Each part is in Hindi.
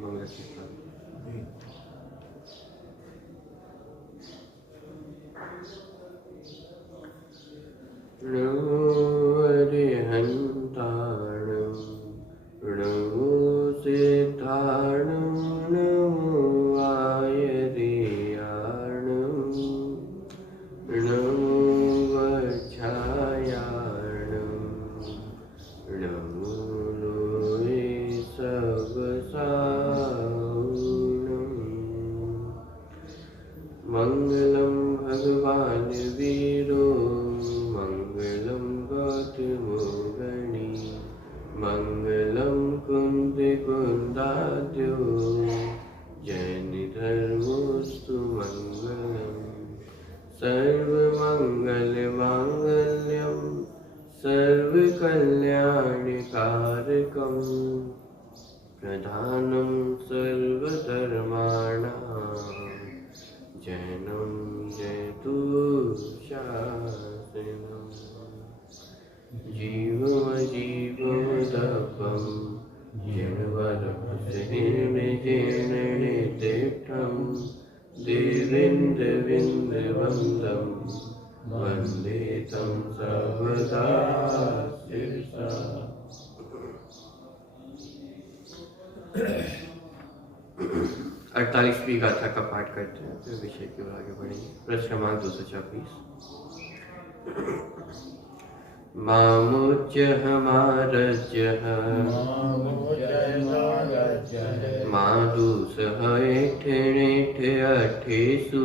मंगल कीर्तन। नमो अरिहन्ताणं नमो सिद्धाणं नमो आयर्याणं नमो वज्रायाणं नमो लोये सबसाहुणं। मंगलं भगवान् वीरो मंगलं गौतमो गणी मंगलं कुन्दिकुन्दाद्यो जैनधर्मोऽस्तु मंगलम्। सर्वमङ्गलमाङ्गल्यं सर्वकल्याणकारकं प्रधानं सर्वधर्माणां जैनं जयतु शासनम्। जीवमजीवमदपं जडवरपुषहिर्मिजेननितीर्थं देवेन्द्रविन्दवन्दं वन्दे तं सर्वदा शिरसा। 48वीं गाथा का पाठ करते हैं, फिर विषय की ओर आगे बढ़ेंगे। पृष्ठ क्रमांक 224। मामुच्यः मारज्यः मादुसह एठनेठ अठेषु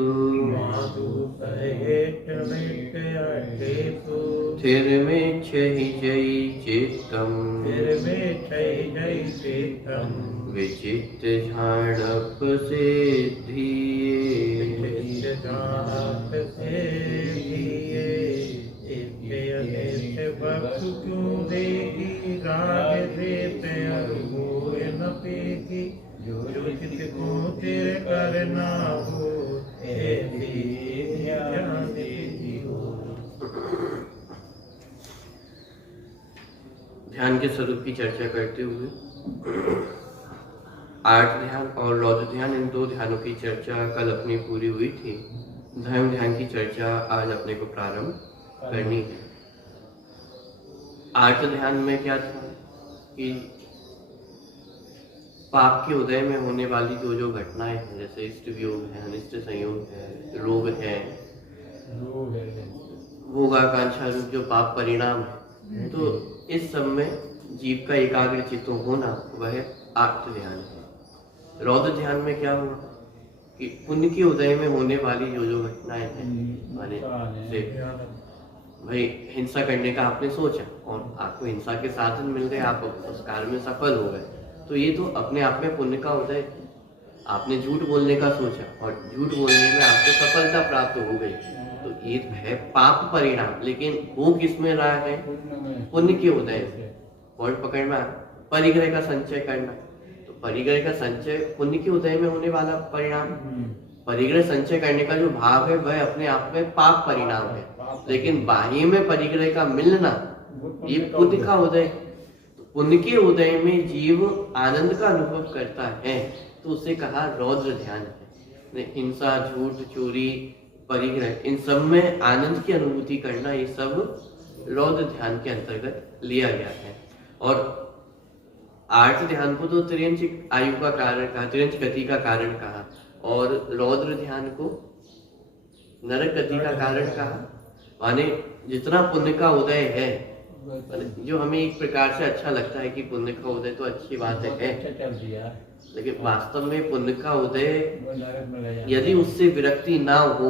थिरमेच्छहि जयि चित्तम् विचित्तझाडप सिद्धिये भक्तु क्यों देगी राग देत अरुगोय न पेगी जो चित को तेरे करना हो ऐसी ध्यान दीजिए हो। ध्यान के स्वरूप की चर्चा करते हुए आर्ट ध्यान और रौद्र ध्यान, इन दो ध्यानों की चर्चा कल अपनी पूरी हुई थी। धर्म ध्यान की चर्चा आज अपने को प्रारंभ करनी है। आर्ट ध्यान में क्या था कि पाप के उदय में होने वाली जो घटनाएं हैं, जैसे इष्ट वियोग है, अनिष्ट संयोग है, रोग है, भोगाकांक्षा रूप जो पाप परिणाम है, तो इस सब में जीव का एकाग्र चित्त होना वह आर्त ध्यान है। रौद्र ध्यान में क्या हुआ कि पुण्य के उदय में होने वाली जो घटनाएं हैं, माने से भाई हिंसा करने का आपने सोचा और आपको हिंसा के साधन मिल गए, आप उस कार्य में सफल हो गए, तो ये तो अपने आप में पुण्य का उदय है। आपने झूठ बोलने का सोचा और झूठ बोलने में आपको सफलता प्राप्त हो गई, तो ये है पाप परिणाम, लेकिन वो किस में रहा है? पुण्य के उदय से। पॉइंट पकड़ना, परिग्रह का संचय करना, तो परिग्रह का संचय पुण्य के उदय में होने वाला परिणाम। परिग्रह संचय करने का जो भाव है वह अपने आप में पाप परिणाम है, लेकिन बाह्य में परिग्रह का मिलना ये पुण्य का उदय। तो पुण्य के उदय में जीव आनंद का अनुभव करता है, तो उसे कहा रौद्र ध्यान है। हिंसा, झूठ, चोरी, परिग्रह, इन सब में आनंद की अनुभूति करना, ये सब रौद्र ध्यान के अंतर्गत लिया गया है। और आर्त ध्यान को तो त्रियंच आयु का कारण कहा, त्रियंच गति का कारण कहा, और रौद्र ध्यान को नरक गति का कारण कहा। माने जितना पुण्य का उदय है, जो हमें एक प्रकार से अच्छा लगता है कि पुण्य का उदय तो अच्छी बात है, लेकिन वास्तव में पुण्य का उदय यदि उससे विरक्ति ना हो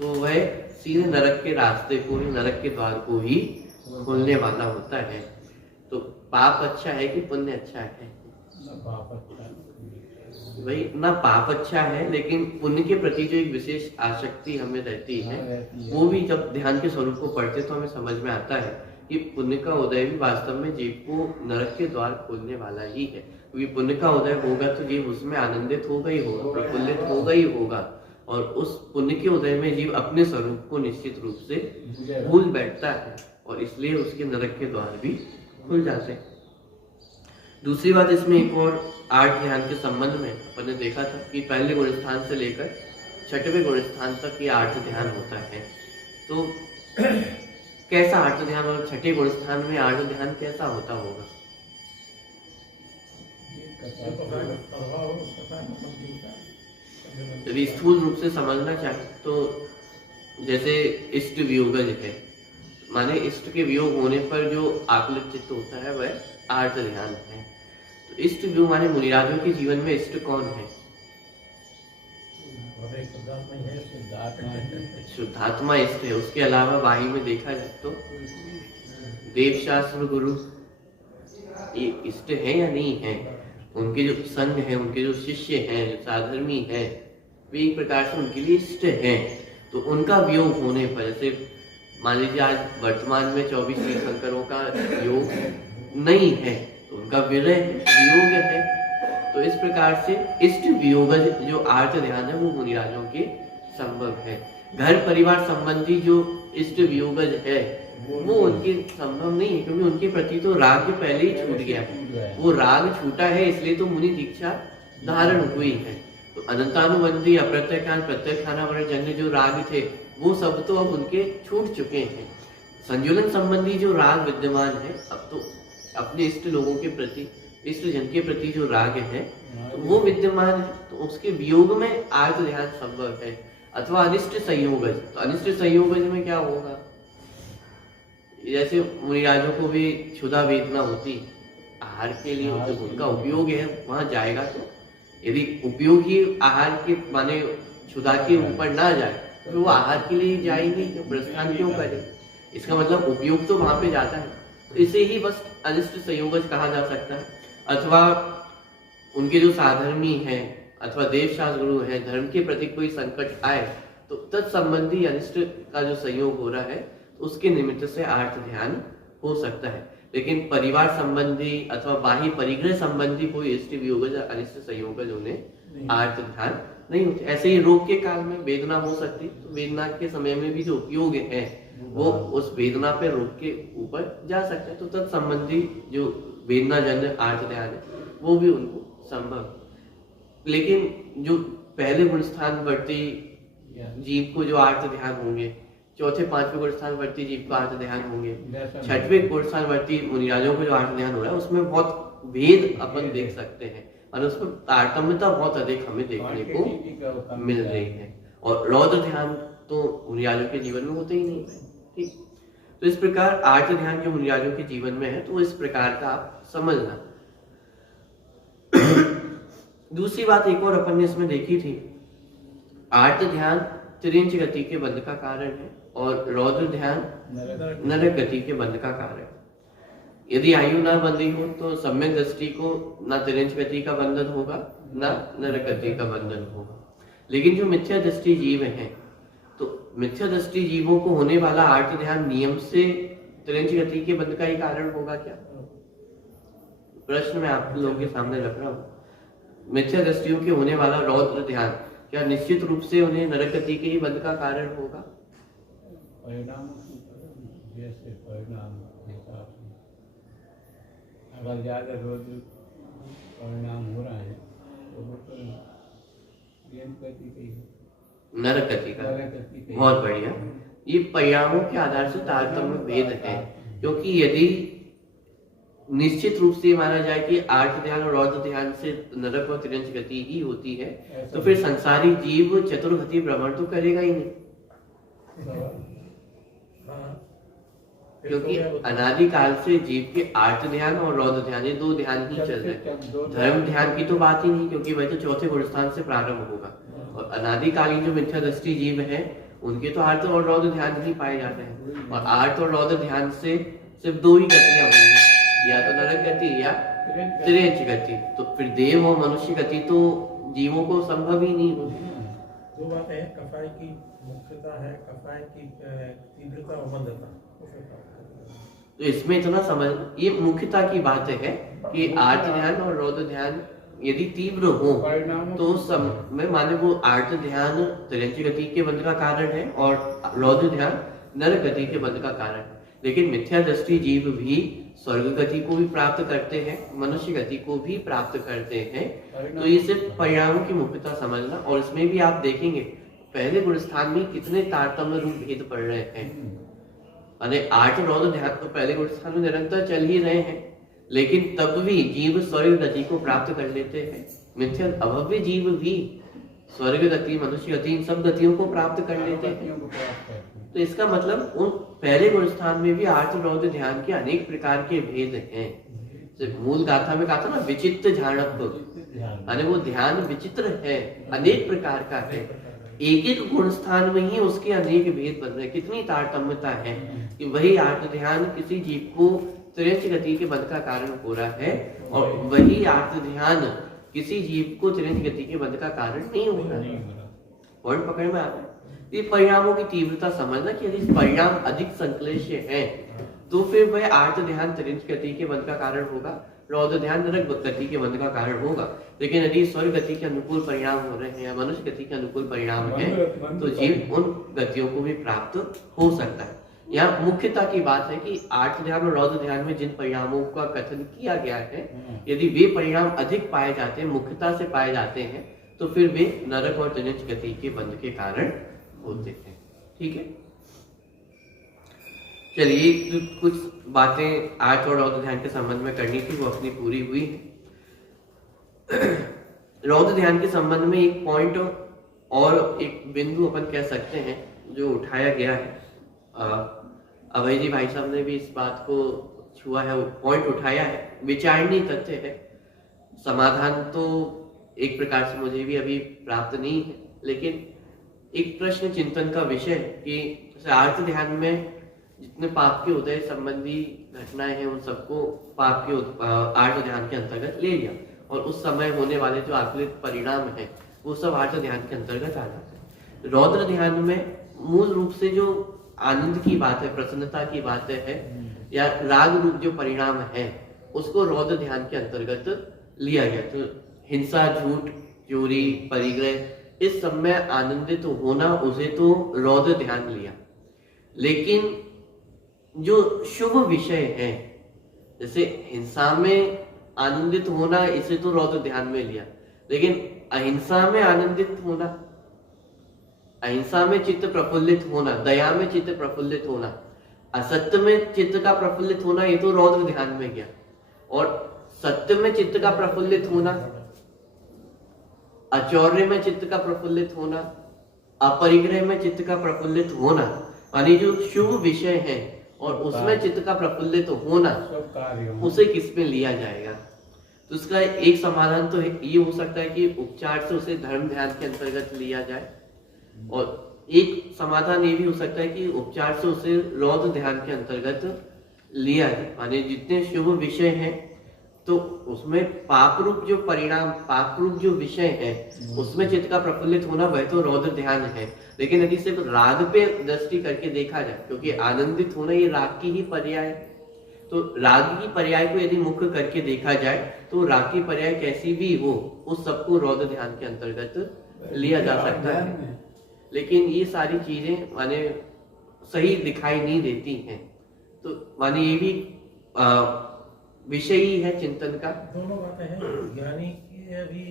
तो वह सीधे नरक के रास्ते को ही, नरक के द्वार को ही खोलने वाला होता है। तो पाप अच्छा है कि पुण्य अच्छा है? भाई ना पाप अच्छा है, लेकिन पुण्य के प्रति जो एक विशेष आसक्ति हमें रहती है, वो भी जब ध्यान के स्वरूप को पढ़ते तो हमें समझ में आता है कि पुण्य का उदय भी वास्तव में जीव को नरक के द्वार खोलने वाला ही है। क्योंकि पुण्य का उदय होगा तो जीव उसमें आनंदित होगा ही होगा, प्रफुल्लित होगा ही होगा, और उस पुण्य के उदय में जीव अपने स्वरूप को निश्चित रूप से भूल बैठता है, और इसलिए उसके नरक के द्वार भी खुल जाते हैं। दूसरी बात इसमें एक और आठ ध्यान के संबंध में अपन ने देखा था कि पहले गुण स्थान से लेकर छठवें गुण स्थान तक ये आठ ध्यान होता है। तो कैसा आठ ध्यान और छठे गुण स्थान में आठ ध्यान कैसा होता होगा? यदि स्थूल रूप से समझना चाहे तो जैसे इष्ट वियोगज है, माने इष्ट के वियोग होने पर जो आकुलित चित्त होता है वह आर्त ध्यान है। तो इष्ट वियोग माने मुनिराजों के जीवन में इष्ट कौन है? शुद्धात्मा इष्ट है। उसके अलावा वाही में देखा जाए तो देवशास्त्र गुरु ये इष्ट है या नहीं है? उनके जो संघ है, उनके जो शिष्य हैं, जो साधर्मी है, वे एक प्रकार से उनके लिए इष्ट हैं। तो उनका वियोग होने पर, जैसे मान लीजिए आज वर्तमान में 24 तीर्थंकरों का योग नहीं है तो उनका विरह वियोग है। तो इस प्रकार से इष्ट वियोगज जो आर्त ध्यान है वो मुनिराजों के संभव है। घर परिवार संबंधी जो इष्ट वियोगज है वो उनके संभव नहीं है, क्योंकि उनके प्रति तो राग पहले ही छूट गया। वो राग छूटा है इसलिए तो मुनि दीक्षा धारण हुई है। तो अनंतानुबंधी अप्रत्ययकान प्रत्यक्षानावरण जन्य जो राग थे वो सब तो अब उनके छूट चुके हैं। संजुलन संबंधी जो राग विद्यमान है अब तो अपने इष्ट लोगों के प्रति, इष्ट जन के प्रति जो राग है तो वो विद्यमान है। तो उसके वियोग में आर्त ध्यान संभव है। अथवा अनिष्ट संयोगज, तो अनिष्ट संयोगज में क्या होगा? जैसे मुनिराजों को भी क्षुधा वेदना होती आहार के लिए, जो उनका उपयोग है वहां जाएगा। तो यदि उपयोग ही आहार के माने क्षुधा के ऊपर ना जाए तो वो आहार के लिए जाएंगे, तो प्रस्थान क्यों करे? इसका मतलब उपयोग तो वहां पे जाता है। तो इसे ही बस अनिष्ट संयोगज कहा जा सकता है। अथवा उनके जो साधर्मी हैं अथवा देवशास्त्र गुरु है, धर्म के प्रति कोई संकट आए तो तत्संबंधी अनिष्ट का जो संयोग हो रहा है उसके निमित्त से आर्त ध्यान हो सकता है। लेकिन परिवार संबंधी अथवा बाह्य परिग्रह संबंधी कोई इष्ट वियोगज अनिष्ट संयोगज उन्हें आर्त ध्यान नहीं होते। ऐसे ही रोग के काल में वेदना हो सकती, तो वेदना के समय में भी जो उपयोग है वो उस वेदना पे रोग के ऊपर जा सकता है। तो तत्संबंधी जो वेदना जन्य आर्त ध्यान है वो भी उनको संभव। लेकिन जो पहले गुण स्थान वर्ती जीव को जो आर्त ध्यान होंगे, चौथे पांचवें गुण स्थान वर्ती जीव को आर्त ध्यान होंगे, छठवें गुण स्थान वर्ती मुनिराजों को जो आर्त ध्यान हो रहा है उसमें बहुत भेद अपन देख सकते हैं और उसमें तारतम्यता बहुत अधिक हमें देखने को मिल रही है। और रौद्र ध्यान तो मुनिराजों के जीवन में होते ही नहीं है। ठीक, तो इस प्रकार आर्त ध्यान जो मुनिराजों के जीवन में है तो इस प्रकार का आप समझना। दूसरी बात एक और अपन ने इसमें देखी थी, आर्त ध्यान तिर्यंच गति के बंध का कारण है और रौद्र ध्यान नरक गति के बंध का कारण। यदि आयु ना बंधी हो तो सम्यक दृष्टि को ना तिर्यंच गति का बंधन होगा ना नरक गति का बंधन होगा। लेकिन जो मिथ्या दृष्टि जीव हैं तो मिथ्या दृष्टि जीवों को होने वाला आर्त ध्यान नियम से तिर्यंच गति के बंध का ही कारण होगा क्या? प्रश्न मैं आप लोगों के सामने रख रहा हूँ। मिथ्या दृष्टियों के होने वाला रौद्र ध्यान क्या निश्चित रूप से उन्हें नरक गति के ही बंध का कारण होगा? अगर ज्यादा रोज परिणाम हो रहा है तो वो तो नरक गति का। बहुत बढ़िया। ये परिणामों के आधार से तारतम्य भेद है, क्योंकि यदि निश्चित रूप से माना जाए कि आर्त ध्यान और रौद्र ध्यान से नरक और तिर्यंच गति ही होती है तो फिर संसारी जीव चतुर्गति भ्रमण तो करेगा ही नहीं, क्योंकि अनादिकाल से जीव के आर्त ध्यान और रौद्र ध्यान ये दो ध्यान ही चल रहे हैं। धर्म ध्यान की तो बात ही नहीं, क्योंकि वह तो चौथे गुण स्थान से प्रारंभ होगा। और अनादिकालीन जो मिथ्या दृष्टि जीव है उनके तो आर्त और रौद्र ध्यान ही पाए जाते हैं। और आर्त और रौद्र ध्यान से सिर्फ दो ही गतियां होंगी, या तो नरक गति या तिर्यंच गति। तो फिर देव और मनुष्य गति तो जीवों को संभव ही नहीं होगी। दो बातें हैं, कफाई की मुख्यता है, कफाई की तीव्रता और मंदता। तो इसमें इतना समझ, ये मुख्यता की बात है कि आर्त ध्यान और रौद्र ध्यान यदि तीव्र हो तो समय माने वो आर्त ध्यान तिर्यंच गति के बंध का कारण है और रौद्र ध्यान नरक गति के बंध का कारण है। लेकिन मिथ्या दृष्टि जीव भी स्वर्ग गति को भी प्राप्त करते हैं, मनुष्य गति को भी प्राप्त करते हैं। तो ये सिर्फ परिणामों की मुख्यता समझना। और इसमें भी आप देखेंगे पहले गुण स्थान में कितने तारतम्य रूप भेद पड़ रहे हैं। माने 8 रौद्र ध्यान तो पहले गुण स्थान में निरंतर चल ही रहे हैं, लेकिन तब भी जीव स्वर्ग गति को प्राप्त कर लेते हैं। मिथ्या अभव्य जीव भी स्वर्ग गति, मनुष्य गति, इन सब गतियों को प्राप्त कर लेते हैं। तो इसका मतलब उन पहले गुण स्थान में भी 8 रौद्र ध्यान के अनेक प्रकार के भेद हैं। मूल गाथा में कहा था ना, विचित्र ध्यानत्व, यानी वो ध्यान विचित्र है, अनेक प्रकार का है। एक एक गुण स्थान में ही उसके अनेक भेद बन रहे हैं। कितनी तारतम्यता है कि वही 8 ध्यान किसी जीव को तिरंच गति के बंध का कारण हो रहा है, और वही 8 ध्यान किसी जीव को तिरंच गति के बंध का कारण नहीं हो रहा है। पॉइंट पकड़ में आता है। ये परिणामों की तीव्रता समझना कि यदि परिणाम अधिक संक्लेश है तो फिर वह 8 ध्यान तिरंच गति के बंध का कारण होगा, रौद्र ध्यान नरक गति के बंध का कारण होगा। लेकिन यदि स्वर्ग गति के अनुकूल परिणाम हो रहे हैं या मनुष्य गति के अनुकूल परिणाम है तो जीव उन गतियों को भी प्राप्त हो सकता है। यहाँ मुख्यता की बात है कि 8 ध्यान और रौद्र ध्यान में जिन परिणामों का कथन किया गया है, यदि वे परिणाम अधिक पाए जाते हैं, मुख्यता से पाए जाते हैं, तो फिर वे नरक और तिरंच गति के बंध के कारण होते हैं। ठीक है, चलिए कुछ बातें 8 और रौद्र ध्यान के संबंध में करनी थी, वो अपनी पूरी हुई है। रौद्र ध्यान के संबंध में एक पॉइंट और एक बिंदु अपन कह सकते हैं जो उठाया गया है। अभय जी भाई साहब ने भी इस बात को छुआ है, वो पॉइंट उठाया है, विचारणीय तथ्य है। समाधान तो एक प्रकार से मुझे भी अभी प्राप्त नहीं है, लेकिन एक प्रश्न चिंतन का विषय है कि आर्त ध्यान में जितने पाप के उदय संबंधी घटनाएं हैं उन सबको पाप के आर्त ध्यान के अंतर्गत ले लिया, और उस समय होने वाले जो आकलित परिणाम है वो सब आर्त ध्यान के अंतर्गत आ जाते हैं। रौद्र ध्यान में मूल रूप से जो आनंद की बात है, प्रसन्नता की बात है, या राग रूप जो परिणाम है, उसको रौद्र ध्यान के अंतर्गत लिया गया। तो हिंसा, झूठ, चोरी, परिग्रह, इस सब में आनंदित होना, उसे तो रौद्र ध्यान लिया। लेकिन जो शुभ विषय है, जैसे हिंसा में आनंदित होना, इसे तो रौद्र ध्यान में लिया। लेकिन अहिंसा में आनंदित होना, अहिंसा में चित्त प्रफुल्लित होना, दया में चित्त प्रफुल्लित होना, असत्य में चित्त का प्रफुल्लित होना, ये तो रौद्र ध्यान में गया। और सत्य में चित्त का प्रफुल्लित होना, अचौर्य में चित्त का प्रफुल्लित होना, अपरिग्रह में चित्त का प्रफुल्लित होना, यानी जो शुभ विषय है और उसमें चित्त का प्रफुल्लित होना, उसे किस में लिया जाएगा? तो उसका एक समाधान तो ये हो सकता है कि उपचार से उसे धर्म ध्यान के अंतर्गत लिया जाए, और एक समाधान ये भी हो सकता है कि उपचार से उसे रौद्र ध्यान के अंतर्गत लिया जाए। माने जितने शुभ विषय हैं तो उसमें पाप रूप जो परिणाम, पाप रूप जो विषय है, उसमें चित्त का प्रफुल्लित होना, वह तो रौद्र ध्यान है। लेकिन यदि सिर्फ राग पे दृष्टि करके देखा जाए, क्योंकि आनंदित होना ये राग की ही पर्याय है, तो राग की पर्याय को यदि मुख्य करके देखा जाए तो राग की पर्याय कैसी भी हो, उस सबको रौद्र ध्यान के अंतर्गत लिया जा सकता है। लेकिन ये सारी चीजें माने सही दिखाई नहीं देती हैं, तो माने ये भी विषय ही है चिंतन का। दोनों बातें हैं, ज्ञानी की भी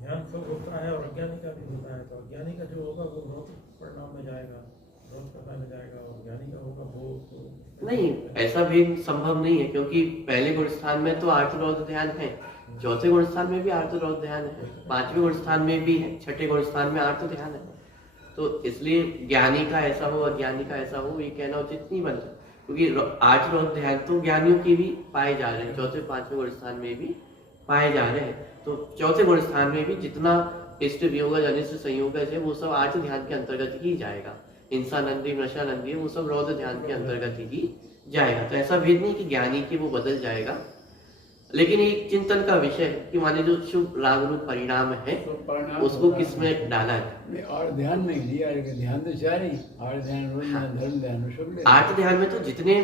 ध्यान सब होता है और अज्ञानी का भी होता है। तो अज्ञानी का जो होगा वो रौद्र परिणाम में जाएगा, रौद्र प्रकार में जाएगा, और ज्ञानी का होगा वो नहीं, ऐसा भी संभव नहीं है, क्योंकि पहले गुण स्थान में तो आर्त रौद्र ध्यान है, चौथे गुण स्थान में भी आर्त रौद्र ध्यान है, 5वें गुण स्थान में भी है, 6ठे गुण स्थान में आर्त ध्यान है। तो इसलिए ज्ञानी का ऐसा हो, अज्ञानी का ऐसा हो, ये कहना उचित नहीं बनता, क्योंकि 8 रौद्र ध्यान तो ज्ञानियों के भी पाए जा रहे हैं, चौथे 5वें गुण स्थान में भी पाए जा रहे हैं। तो चौथे गुण स्थान में भी जितना इष्ट वियोगज, अनिष्ट संयोगज है, वो सब 8 ध्यान के अंतर्गत ही जाएगा। हिंसा नंदी, नशा नंदी है, वो सब रौद्र ध्यान के अंतर्गत ही जाएगा। तो ऐसा भेद नहीं कि ज्ञानी की वो बदल जाएगा, लेकिन एक चिंतन का विषय है कि माने जो शुभ राग रूप परिणाम है उसको किस में डाला जाए। और ध्यान नहीं लिया, ध्यान तो चाह रही, और ध्यान धर्म ध्यान शुभ। 8 ध्यान में तो जितने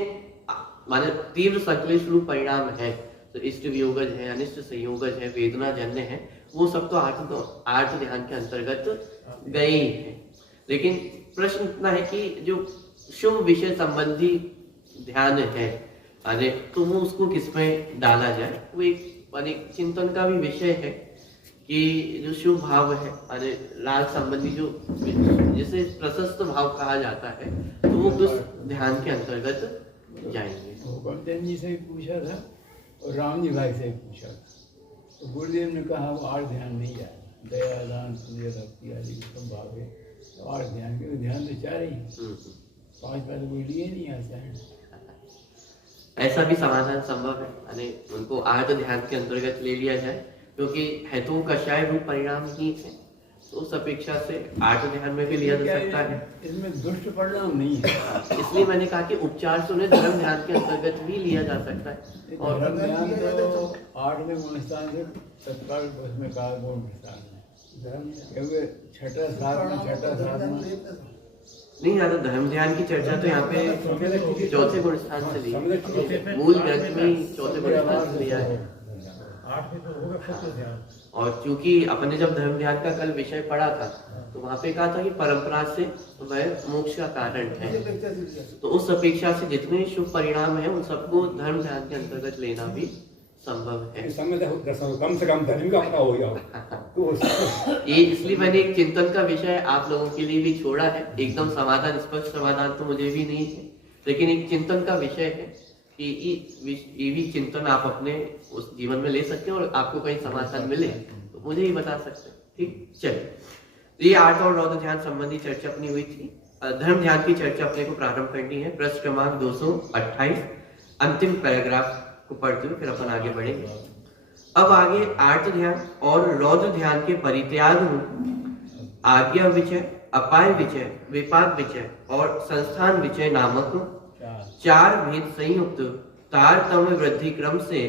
माने तीव्र संक्लेश रूप परिणाम है, तो इष्ट वियोगज है, अनिष्ट संयोगज है, वेदना जन्य है, वो सब तो 8 ध्यान के अंतर्गत गए ही है। लेकिन प्रश्न इतना है कि जो शुभ विषय संबंधी ध्यान है अरे तो वो उसको किसमें डाला जाए, वो एक माने चिंतन का भी विषय है कि जो शुभ भाव है अरे राग संबंधी जो जिसे प्रशस्त भाव कहा जाता है तो वो उस ध्यान के अंतर्गत जाएंगे। गोवर्धन जी से भी पूछा था और राम जी भाई से भी पूछा था, तो गुरुदेव ने कहा वो 8 ध्यान नहीं आया, दया दान पुण्य भक्ति आदि सब भाव है, तो 8 ध्यान के ध्यान तो 4 ही हैं, 5 बार कोई लिए नहीं आता है। ऐसा भी समाधान संभव है, यानी उनको 8 ध्यान के अंतर्गत ले लिया जाए, क्योंकि है तो कषाय रूप परिणाम ही है, तो उस अपेक्षा से 8 ध्यान में भी लिया जा सकता है। इसमें दुष्ट परिणाम नहीं है, इसलिए मैंने कहा कि उपचार से उन्हें धर्म ध्यान के अंतर्गत भी लिया जा सकता है। और धर्म ध्यान तो 8वें गुणस्थान से तत्काल उसमें कहा गुण स्थान है, क्योंकि छठा साधना नहीं ज्यादा धर्म ध्यान की चर्चा तो यहाँ पे चौथे गुण स्थान से ली, मूल ग्रंथ में ही चौथे गुण स्थान से लिया है। 8 में तो होगा सत्य ध्यान। और चूंकि अपने जब धर्म ध्यान का कल विषय पढ़ा था तो वहां पे कहा था कि परंपरा से वह मोक्ष का कारण है, तो उस अपेक्षा से जितने शुभ परिणाम है उन सबको धर्म ध्यान के अंतर्गत लेना भी संभव है। कम से कम धर्म का अपना हो गया। ये इसलिए मैंने एक चिंतन का विषय आप लोगों के लिए भी छोड़ा है, एकदम समाधान स्पष्ट समाधान तो मुझे भी नहीं है, लेकिन एक चिंतन का विषय है कि ये भी चिंतन आप अपने उस जीवन में ले सकते हैं और आपको कहीं समाधान मिले तो मुझे ही बता सकते हैं। ठीक, चलिए, तो ये 8 और रौद्र ध्यान संबंधी चर्चा अपनी हुई थी। धर्म ध्यान की चर्चा अपने को प्रारंभ करनी है। पृष्ठ क्रमांक 228 अंतिम पैराग्राफ को पढ़ते हुए फिर अपन आगे बढ़ेंगे। अब आगे आर्त ध्यान और रौद्र ध्यान के परित्याग रूप आज्ञा विचय, अपाय विचय, विपाक विचय और संस्थान विचय नामक 4 भेद संयुक्त तारतम्य वृद्धि क्रम से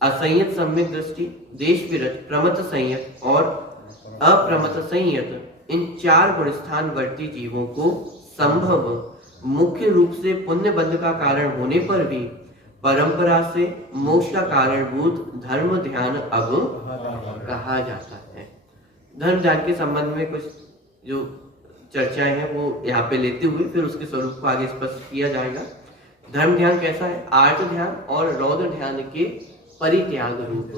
असंयत सम्यक दृष्टि, देश विरत, प्रमथ संयत और अप्रमथ संयत इन 4 गुणस्थान वर्ती जीवों को संभव मुख्य रूप से पुण्य बंध का कारण होने पर भी परंपरा से मोक्ष का कारणभूत धर्म ध्यान अब कहा जाता है। धर्म ध्यान के संबंध में कुछ जो चर्चाएं हैं वो यहाँ पे लेते हुए फिर उसके स्वरूप को आगे स्पष्ट किया जाएगा। धर्म ध्यान कैसा है? आर्त ध्यान और रौद्र ध्यान के परित्याग रूप,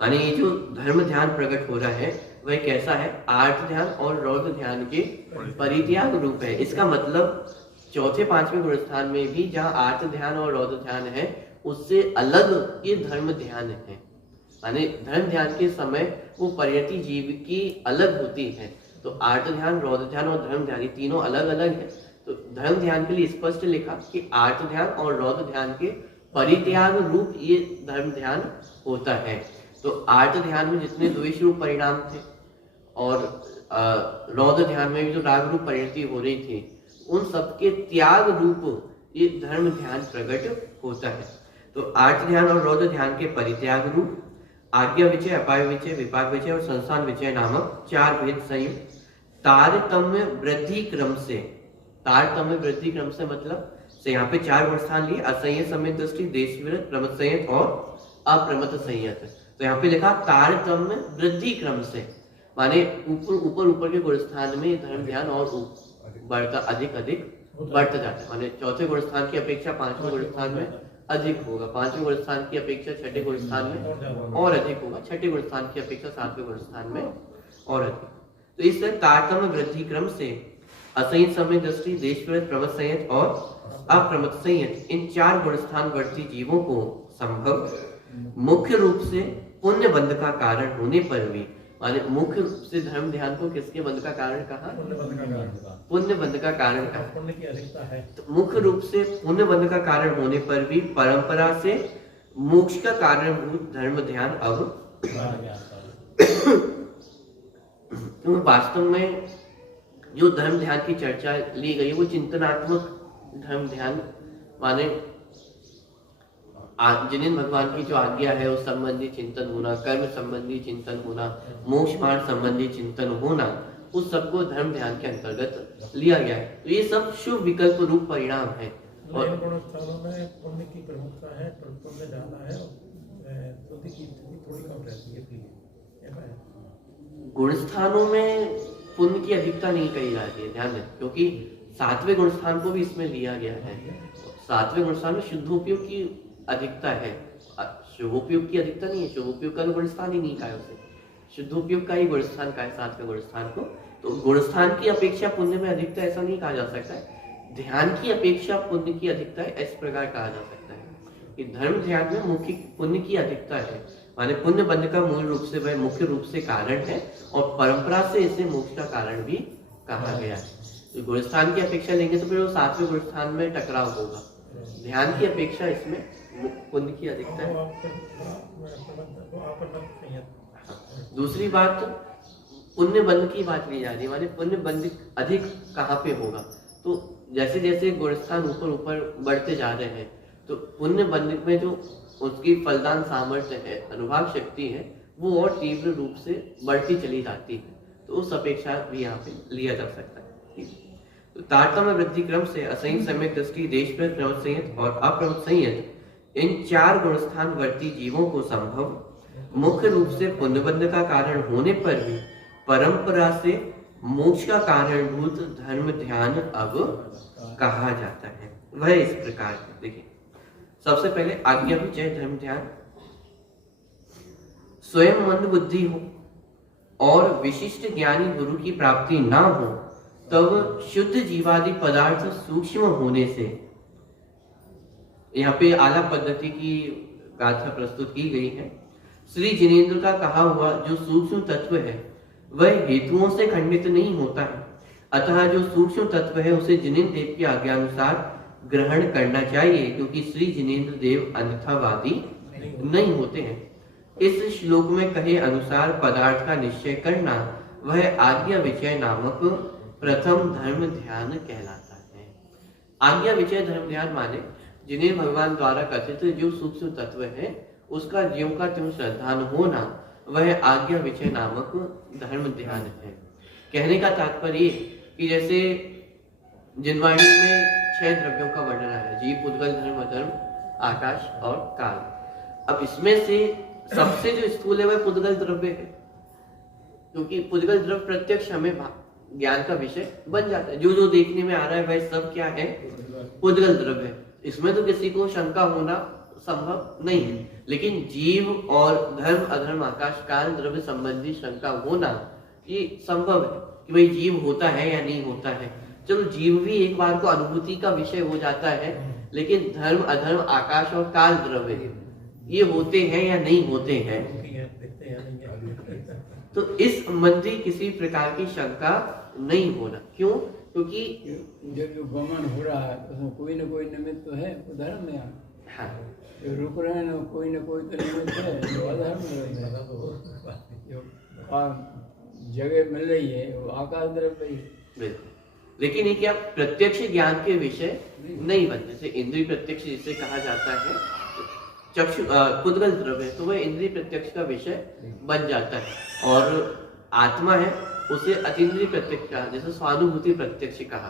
माने ये जो धर्म ध्यान प्रकट हो रहा है वह कैसा है? आर्त ध्यान और रौद्र ध्यान के परित्याग रूप है। इसका मतलब चौथे 5वें गुणस्थान में भी जहाँ आर्त ध्यान और रौद्र ध्यान है उससे अलग ये धर्म ध्यान है। माने धर्म ध्यान के समय वो परिणति जीव की अलग होती है, तो आर्त ध्यान, रौद्र ध्यान और धर्म ध्यान ये तीनों अलग अलग है। तो धर्म ध्यान के लिए स्पष्ट लिखा कि आर्त ध्यान और रौद्र ध्यान के परित्याग रूप ये धर्म ध्यान होता है। तो आर्त ध्यान में जितने द्वेष रूप परिणाम थे और रौद्र ध्यान में भी जो राग रूप परिणति हो रही थी उन सबके त्याग रूप ये धर्म ध्यान प्रकट होता है। तो आर्त ध्यान और रौद्र ध्यान के परित्याग रूप आज्ञा विचय, अपाय विचय, विपाक विचय और संस्थान विचय नामक 4 भेद संयुक्त तारतम्य वृद्धि क्रम से, तारतम्य वृद्धि क्रम से मतलब से यहाँ पे 4 गुणस्थान लिए, असंयत सम्यक दृष्टि, देश विरत, प्रमथ संयत और अप्रमथ संयत। तो यहाँ पे लिखा तारतम्य वृद्धि क्रम से, माने ऊपर के गुणस्थान में धर्म ध्यान और बढ़ता अधिक बढ़ता जाता है। माने चौथे गुणस्थान की अपेक्षा 5वें गुणस्थान में अधिक होगा, 5वें गुणस्थान की अपेक्षा 6ठे गुणस्थान में और अधिक होगा, 6ठे गुणस्थान की अपेक्षा 7वें गुणस्थान में और अधिक। तो इस तारतम्य वृद्धि क्रम से असंयत सम्यक दृष्टि, देश विरत, प्रमथ संयत और अप्रमथ संयत इन 4 गुणस्थान वर्ती जीवों को संभव मुख्य रूप से पुण्य बंध का कारण होने पर भी, माने मुख्य रूप से धर्म ध्यान को किसके बंध का कारण कहा? पुण्य बंध का कारण कहा। पुण्य की अधिकता है तो मुख्य रूप से पुण्य बंध का कारण होने पर भी परंपरा से मोक्ष का कारणभूत धर्म ध्यान अब तो वास्तव में जो धर्म ध्यान की चर्चा ली गई वो चिंतनात्मक धर्म ध्यान, माने जिन भगवान की जो आज्ञा है उस संबंधी चिंतन होना, कर्म संबंधी चिंतन होना, मोक्ष मार्ग संबंधी चिंतन होना, उस सबको धर्म ध्यान के अंतर्गत लिया गया है। तो ये सब शुभ विकल्प रूप परिणाम है। और गुणस्थानों में पुण्य की प्रमुखता है, पुण्य ज्यादा है और स्तुति की स्थिति थोड़ी कम रहती है। गुणस्थानों में पुण्य की अधिकता नहीं कही जाती है, ध्यान दें, क्योंकि 7वें गुणस्थान को भी इसमें लिया गया है। सातवें गुण स्थान में शुद्धोपयोग की अधिकता है, शुभोपयोग की अधिकता नहीं है। शुभोपयोग का तो गुण स्थान ही नहीं कहा है उसे, शुद्धोपयोग का ही गुण स्थान का है सातवें गुण स्थान को। तो गुण स्थान की अपेक्षा पुण्य में अधिकता ऐसा नहीं कहा जा सकता है, ध्यान की अपेक्षा पुण्य की अधिकता है इस प्रकार कहा जा सकता है कि धर्म ध्यान में मुख्य पुण्य की अधिकता है। माने पुण्य बंध का मूल रूप से वह मुख्य रूप से कारण है और परंपरा से इसे मोक्ष का कारण भी कहा गया है। तो गुण स्थान की अपेक्षा लेंगे तो फिर वो सातवें गुण स्थान में टकराव होगा। ध्यान की अपेक्षा इसमें पुण्य की अधिकता है। दूसरी बात पुण्य बंध की बात की जा रही है, माने पुण्य बंध अधिक कहाँ पे होगा? तो जैसे जैसे गुण स्थान ऊपर ऊपर बढ़ते जा रहे हैं तो पुण्य बंध में जो उसकी फलदान सामर्थ्य है, अनुभाग शक्ति है, वो और तीव्र रूप से बढ़ती चली जाती है। तो उस अपेक्षा भी यहाँ पे लिया जा सकता है। ठीक है? तो तारतम्य वृद्धि क्रम से असंयत सम्यक दृष्टि, देश प्रमुख प्रमुख संयत और अप्रमुख संयत, इन चार गुणस्थान वर्ती जीवों को संभव मुख्य रूप से पुण्यबंध का कारण होने पर भी परंपरा से मोक्ष का कारणभूत धर्म ध्यान अब कहा जाता है। वह इस प्रकार है। देखिए, सबसे पहले आज्ञा विजय धर्म ध्यान। स्वयं मंद बुद्धि हो और विशिष्ट ज्ञानी गुरु की प्राप्ति ना हो तब शुद्ध जीवादि पदार्थ सूक्ष्म होने से, यहाँ पे आला पद्धति की गाथा प्रस्तुत की गई है। श्री जिनेन्द्र का कहा हुआ जो सूक्ष्म तत्व है वह हेतुओं से खंडित नहीं होता है, अतः जो सूक्ष्म तत्व है उसे जिनेन्द्र देव की आज्ञानुसार ग्रहण करना चाहिए, क्योंकि श्री जिनेन्द्र देव अन्यथावादी नहीं होते हैं। इस श्लोक में कहे अनुसार पदार्थ का निश्चय करना वह आज्ञा विचय नामक प्रथम धर्म ध्यान कहलाता है। आज्ञा विचय धर्म ध्यान माने जिन्हें भगवान द्वारा कथित जो सूक्ष्म तत्व है उसका ज्यों का त्यों श्रद्धान होना वह आज्ञा विचय नामक धर्म ध्यान है। कहने का तात्पर्य कि जैसे जिनवाणी में 6 द्रव्यों का वर्णन है, जीव, पुद्गल, धर्म, अधर्म, आकाश और काल। अब इसमें से सबसे जो स्थूल है वह पुद्गल द्रव्य है, क्योंकि पुद्गल द्रव्य प्रत्यक्ष हमें ज्ञान का विषय बन जाता है। जो जो देखने में आ रहा है वह सब क्या है? पुद्गल द्रव्य है। इसमें तो किसी को शंका होना संभव नहीं है, लेकिन जीव और धर्म, अधर्म, आकाश, काल द्रव्य संबंधी शंका होना ये संभव है कि भाई जीव होता है या नहीं होता है। चलो, जीव भी एक बार को अनुभूति का विषय हो जाता है, लेकिन धर्म, अधर्म, आकाश और काल द्रव्य ये होते हैं या नहीं होते हैं? तो इस संबंधी किसी प्रकार की शंका नहीं होना। क्यों? क्योंकि जब जो गमन हो रहा है उसमें कोई ना कोई निमित्त तो है, वो धर्म में हाँ, जो रुक रहे हैं ना कोई तो निमित्त है, जो अधर्म में है। जो जगह मिल रही है वो आकाश द्रव्य ही। बिल्कुल। लेकिन ये क्या प्रत्यक्ष ज्ञान के विषय नहीं बनते। जैसे इंद्रिय प्रत्यक्ष जिसे कहा जाता है, चक्षु पुद्गल द्रव्य, तो वह इंद्रिय प्रत्यक्ष का विषय बन जाता है। और आत्मा है उसे अतीन्द्रिय प्रत्यक्ष कहा, जैसे स्वानुभूति प्रत्यक्ष कहा।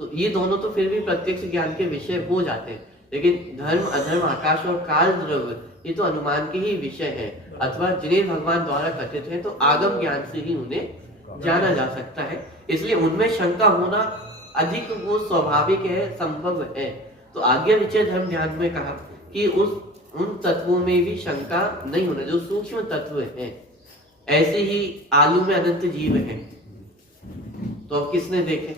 तो ये दोनों तो फिर भी प्रत्यक्ष ज्ञान के विषय हो जाते हैं, लेकिन धर्म, अधर्म, आकाश और काल द्रव्य ये तो अनुमान के ही विषय है, अथवा जिन्हें भगवान द्वारा कथित है तो आगम ज्ञान से ही उन्हें जाना जा सकता है। इसलिए उनमें शंका होना अधिक वो स्वाभाविक है, संभव है। तो आज्ञा विचय धर्म ध्यान में कहा कि उन तत्वों में भी शंका नहीं होना जो सूक्ष्म तत्व है। ऐसे ही आलू में अनंत जीव है, तो अब किसने देखे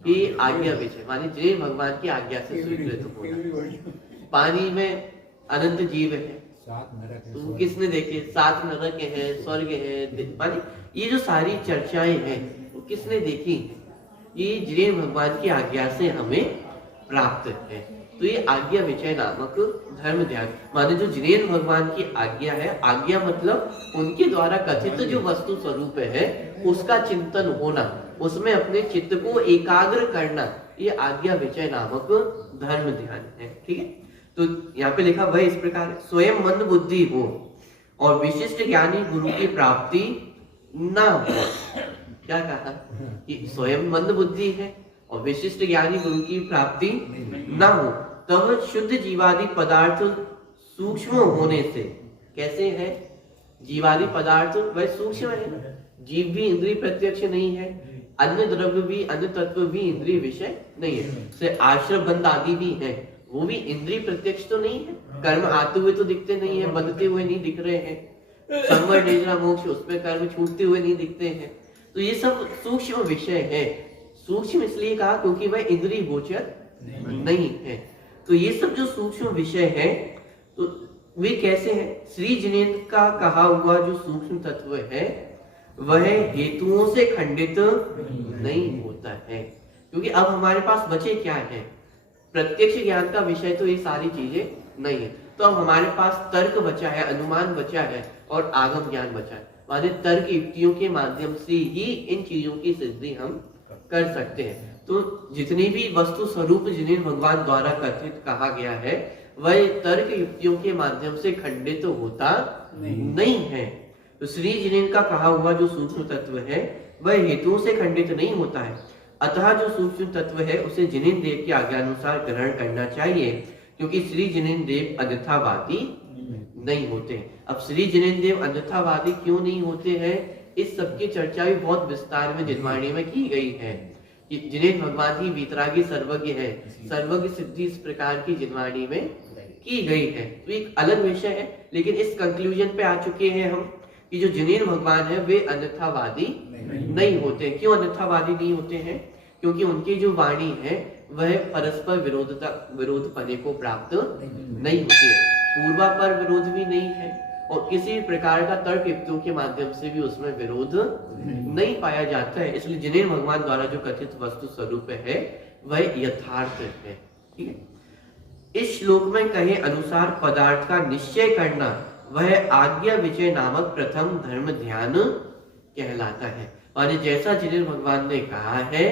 कि आज्ञा विचय मानी जय भगवान की आज्ञा से स्वीकृत होना। पानी में अनंत जीव है, तो किसने देखे? 7 नरक है, स्वर्ग है, मानी ये जो सारी चर्चाएं हैं वो किसने देखी? ये जय भगवान की आज्ञा से हमें प्राप्त है। तो ये आज्ञा विचय नामक धर्म ध्यान माने जो जिनेन्द्र भगवान की आज्ञा है, आज्ञा मतलब उनके द्वारा कथित जो वस्तु स्वरूप है उसका चिंतन होना, उसमें अपने चित्त को एकाग्र करना, ये आज्ञा विचय नामक धर्म ध्यान है। ठीक है, तो यहाँ पे लिखा वह इस प्रकार स्वयं मंद बुद्धि हो और विशिष्ट ज्ञानी गुरु की प्राप्ति ना हो। क्या कहा कि स्वयं मंद बुद्धि है और विशिष्ट ज्ञानी गुरु की प्राप्ति ना हो तब शुद्ध जीवादि पदार्थ सूक्ष्म होने से। कैसे है? जीवादि पदार्थ वह सूक्ष्म है, जीव भी इंद्रिय प्रत्यक्ष नहीं है, अन्य द्रव्य भी, अन्य तत्व भी इंद्रिय विषय नहीं है। से आश्रम बंद आदि भी है, वो भी इंद्रिय प्रत्यक्ष तो नहीं है। कर्म आते हुए तो दिखते नहीं है, बंधते हुए नहीं दिख रहे हैं। संवर निद्रा मोक्ष, उसमें कर्म छूटते हुए नहीं दिखते हैं। तो ये सब सूक्ष्म विषय है। सूक्ष्म इसलिए कहा क्योंकि वह इंद्रिय गोचर नहीं है। तो ये सब जो सूक्ष्म विषय है, तो वे कैसे हैं? श्री जिनेन्द्र का कहा हुआ जो सूक्ष्म तत्व है वह हेतुओं से खंडित नहीं होता है। क्योंकि अब हमारे पास बचे क्या है? प्रत्यक्ष ज्ञान का विषय तो ये सारी चीजें नहीं है। तो अब हमारे पास तर्क बचा है, अनुमान बचा है और आगम ज्ञान बचा है। माने तर्क युक्तियों के माध्यम से ही इन चीजों की सिद्धि हम कर सकते हैं। तो जितनी भी वस्तु स्वरूप जिन्हें भगवान द्वारा कथित कहा गया है वह तर्क युक्तियों के माध्यम से खंडित तो होता नहीं है। तो श्री जिनेन्द्र का कहा हुआ जो सूक्ष्म तत्व है वह हेतुओं से खंडित नहीं होता है। अतः जो सूक्ष्म तत्व है उसे जिनेन्द्र देव के आज्ञानुसार ग्रहण करना चाहिए, क्योंकि श्री जिनेन्द्र देव अन्यथावादी नहीं होते। अब श्री जिनेन्द्र देव अन्यथावादी क्यों नहीं होते हैं, इस सब की चर्चा भी बहुत विस्तार में जिनवाणी में की गई है कि जिनेन्द्र भगवान ही वीतरागी सर्वज्ञ है। सर्वज्ञ सिद्धि इस प्रकार की जिनवाणी में की गई है। तो एक अलग विषय है, लेकिन इस कंक्लूजन पे आ चुके हैं हम कि जो जिनेन्द्र भगवान है वे अन्यथावादी नहीं होते। क्यों अन्यथावादी नहीं होते हैं? क्योंकि उनकी जो वाणी है वह परस्पर विरोध पने को प्राप्त नहीं होती है। पूर्वापर विरोध भी नहीं है और किसी प्रकार का तर्क युक्तियों के माध्यम से भी उसमें विरोध नहीं पाया जाता है। इसलिए जिनेन्द्र भगवान द्वारा जो कथित वस्तु स्वरूप है वह यथार्थ है। ठीक है। इस श्लोक में कहे अनुसार पदार्थ का निश्चय करना वह आज्ञा विजय नामक प्रथम धर्म ध्यान कहलाता है। और जैसा जिनेन्द्र भगवान ने कहा है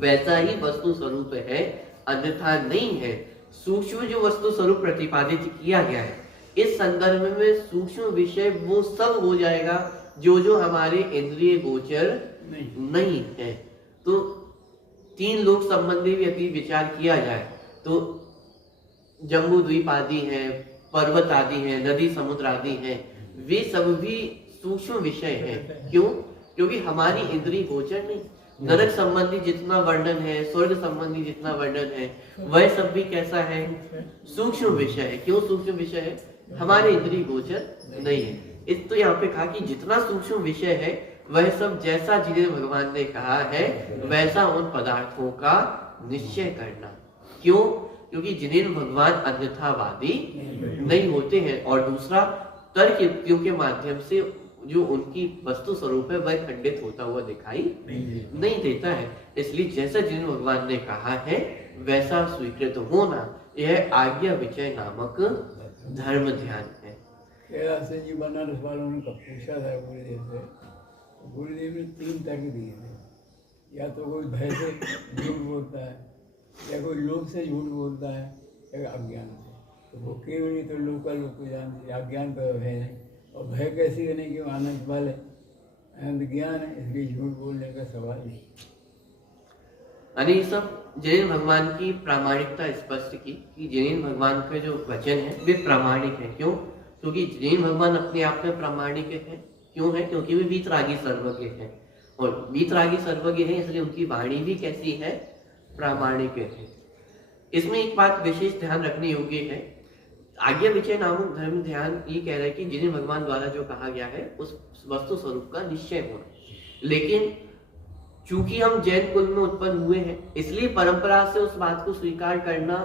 वैसा ही वस्तु स्वरूप है, अन्यथा नहीं है। सूक्ष्म जो वस्तु स्वरूप प्रतिपादित किया गया है इस संदर्भ में सूक्ष्म विषय वो सब हो जाएगा जो जो हमारे इंद्रिय गोचर नहीं है। तो तीन लोक संबंधी यदि विचार किया जाए तो जम्बू द्वीप आदि है, पर्वत आदि है, नदी समुद्र आदि है, वे सब भी सूक्ष्म विषय है। क्यों? क्योंकि हमारी इंद्रिय गोचर नहीं। नरक संबंधी जितना वर्णन है, स्वर्ग संबंधी जितना वर्णन है, वह सब भी कैसा है? सूक्ष्म विषय है। क्यों सूक्ष्म विषय है? हमारे इंद्रिय गोचर नहीं है। इस तो यहाँ पे कहा कि जितना सूक्ष्म विषय है वह सब जैसा जिनेन्द्र भगवान ने कहा है वैसा उन पदार्थों का निश्चय करना। क्यों? क्योंकि जिनेन्द्र भगवान अन्यथावादी नहीं होते हैं और दूसरा तर्क युक्तियों के माध्यम से जो उनकी वस्तु स्वरूप है वह खंडित होता हुआ दिखाई नहीं देता है। इसलिए जैसा जिनेन्द्र भगवान ने कहा है वैसा स्वीकृत होना, यह आज्ञा विजय नामक धर्म ध्यान है। कैलाश जी बनारस वालों ने पूछा था गुरुदेव से, गुरुदेव ने तीन तर्क दिए थे। या तो कोई भय से झूठ बोलता है, या कोई लोभ से झूठ बोलता है, या अज्ञान से। तो वो केवल ही तो लोग का लोग को जानते, अज्ञान का भय नहीं। और भय कैसी है नहीं कि आनंद वाल है, आनंद ज्ञान है, इसलिए झूठ बोलने का सवाल नहीं। यानी सब जिनेन्द्र भगवान की प्रामाणिकता स्पष्ट की कि जिनेन्द्र भगवान के जो वचन है वे प्रामाणिक है। क्यों? क्योंकि जिनेन्द्र भगवान अपने आप में प्रामाणिक है। क्यों है? क्योंकि वे वीतरागी सर्वज्ञ है और वीतरागी सर्वज्ञ है इसलिए उनकी वाणी भी कैसी है? प्रामाणिक है। इसमें एक बात विशेष ध्यान रखने योग्य है, आज्ञा विजय नामक धर्म ध्यान ये कह रहा है कि जिनेन्द्र भगवान द्वारा जो कहा गया है उस वस्तु स्वरूप का निश्चय होना। लेकिन चूंकि हम जैन कुल में उत्पन्न हुए हैं इसलिए परंपरा से उस बात को स्वीकार करना,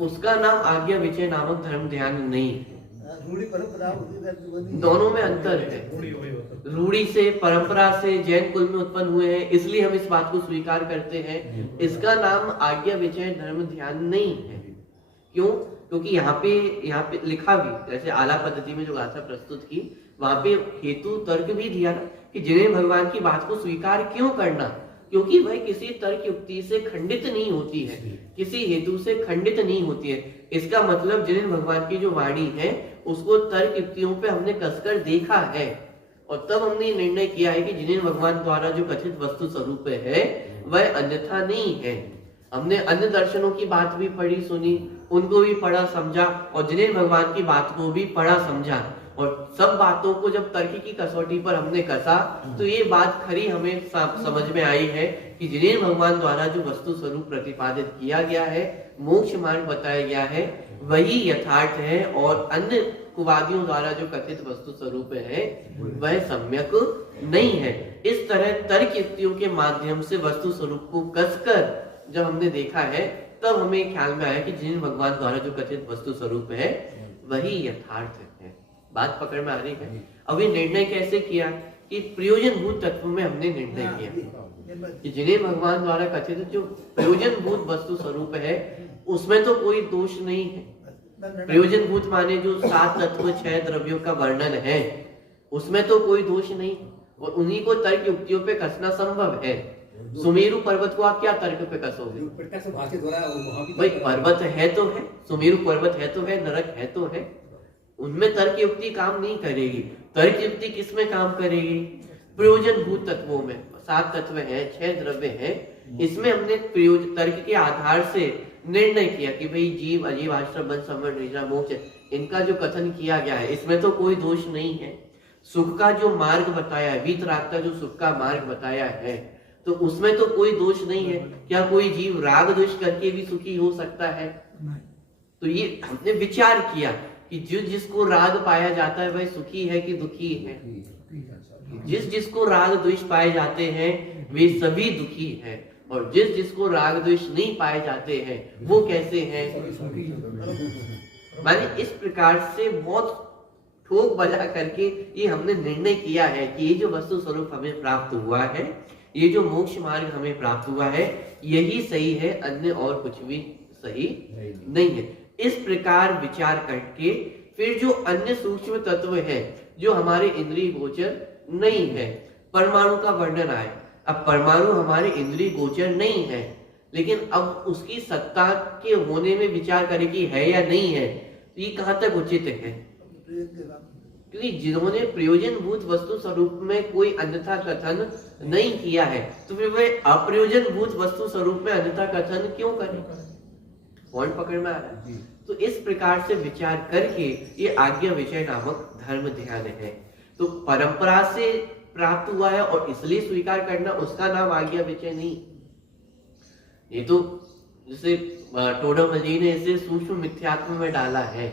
उसका नाम आज्ञा विजय नामक धर्म ध्यान नहीं है। दोनों में अंतर है। रूढ़ी से, परंपरा से जैन कुल में उत्पन्न हुए हैं इसलिए हम इस बात को स्वीकार करते हैं, इसका नाम आज्ञा विजय धर्म ध्यान नहीं है। क्यों? क्योंकि यहाँ पे लिखा भी, जैसे आला पद्धति में जो गाथा प्रस्तुत की वहां पे हेतु तर्क भी दिया ना कि जिनेन्द्र भगवान की बात को स्वीकार क्यों करना, क्योंकि वह किसी तर्क युक्ति से खंडित नहीं होती है, किसी हेतु से खंडित नहीं होती है। इसका मतलब जिनेन्द्र भगवान की जो वाणी है उसको तर्क युक्तियों पे हमने कसकर देखा है और तब हमने निर्णय किया है कि जिनेन्द्र भगवान द्वारा जो कथित वस्तु स्वरूप है वह अन्यथा नहीं है। हमने अन्य दर्शनों की बात भी पढ़ी सुनी, उनको भी पढ़ा समझा और जिनेन्द्र भगवान की बात को भी पढ़ा समझा और सब बातों को जब तर्क की कसौटी पर हमने कसा तो ये बात खरी हमें समझ में आई है कि जिनेन्द्र भगवान द्वारा जो वस्तु स्वरूप प्रतिपादित किया गया है, मोक्ष मार्ग बताया गया है, वही यथार्थ है और अन्य कुवादियों द्वारा जो कथित वस्तु स्वरूप है वह सम्यक नहीं है। इस तरह तर्क युक्तियों के माध्यम से वस्तु स्वरूप को कसकर जब हमने देखा है तब हमें ख्याल में आया कि जिन भगवान द्वारा जो कथित वस्तु स्वरूप है वही यथार्थ है। बात पकड़ में आ रही है। अब ये निर्णय कैसे किया कि प्रयोजनभूत तत्व में हमने निर्णय किया कि जिन्हें भगवान द्वारा कथित जो प्रयोजनभूत वस्तु स्वरूप है उसमें तो कोई दोष नहीं है। प्रयोजनभूत माने जो 7 तत्व 6 द्रव्यों का वर्णन है उसमें तो कोई दोष नहीं और उन्हीं को तर्क युक्तियों पे कसना संभव है। सुमेरु पर्वत को आप क्या तर्क पे कसोगे? प्रत्यक्ष भाष्य द्वारा वहां भी भाई पर्वत है तो है, सुमेरु पर्वत है तो है, नरक है तो है, उनमें तर्क युक्ति काम नहीं करेगी। तर्क युक्ति किस में काम करेगी? प्रयोजनभूत तत्वों में। 7 तत्व है, 6 द्रव्य है, इसमें हमने तर्क के आधार से निर्णय किया कि भाई जीव अजीव आश्रम बंध संवर निद्रा मोक्ष इनका जो कथन किया गया है इसमें तो कोई दोष नहीं है। सुख का जो मार्ग बताया है, वीतराग का जो सुख का मार्ग बताया है तो उसमें तो कोई दोष नहीं है। क्या कोई जीव राग द्वेष करके भी सुखी हो सकता है? तो ये हमने विचार किया कि जिसको राग पाया जाता है वह सुखी है कि दुखी है। जिसको राग द्वेष पाए जाते हैं वे सभी दुखी हैं और जिसको राग द्वेष नहीं पाए जाते हैं वो कैसे हैं? माने इस प्रकार से बहुत ठोक बजा करके ये हमने निर्णय किया है कि ये जो वस्तु स्वरूप हमें प्राप्त हुआ है, ये जो मोक्ष मार्ग हमें प्राप्त हुआ है, यही सही है, अन्य और कुछ भी सही नहीं है। इस प्रकार विचार करके फिर जो अन्य सूक्ष्म तत्व है जो हमारे इंद्रिय गोचर नहीं है, परमाणु का वर्णन आया। अब परमाणु हमारे इंद्रिय गोचर नहीं है लेकिन अब उसकी सत्ता के होने में विचार करें कि है या नहीं है, तो ये कहां तक उचित है? क्योंकि जिन्होंने प्रयोजनभूत वस्तु स्वरूप में कोई अन्यथा कथन नहीं किया है तो फिर वे अप्रयोजनभूत वस्तु स्वरूप में अन्यथा कथन क्यों करें? पॉइंट पकड़ में आ रहा है। तो इस प्रकार से विचार करके ये आज्ञा विषय नामक धर्म ध्यान है। तो परंपरा से प्राप्त हुआ है और इसलिए स्वीकार करना, उसका नाम आज्ञा विषय नहीं। ये तो जैसे टोडामल ने इसे सूक्ष्म मिथ्यात्व में डाला है,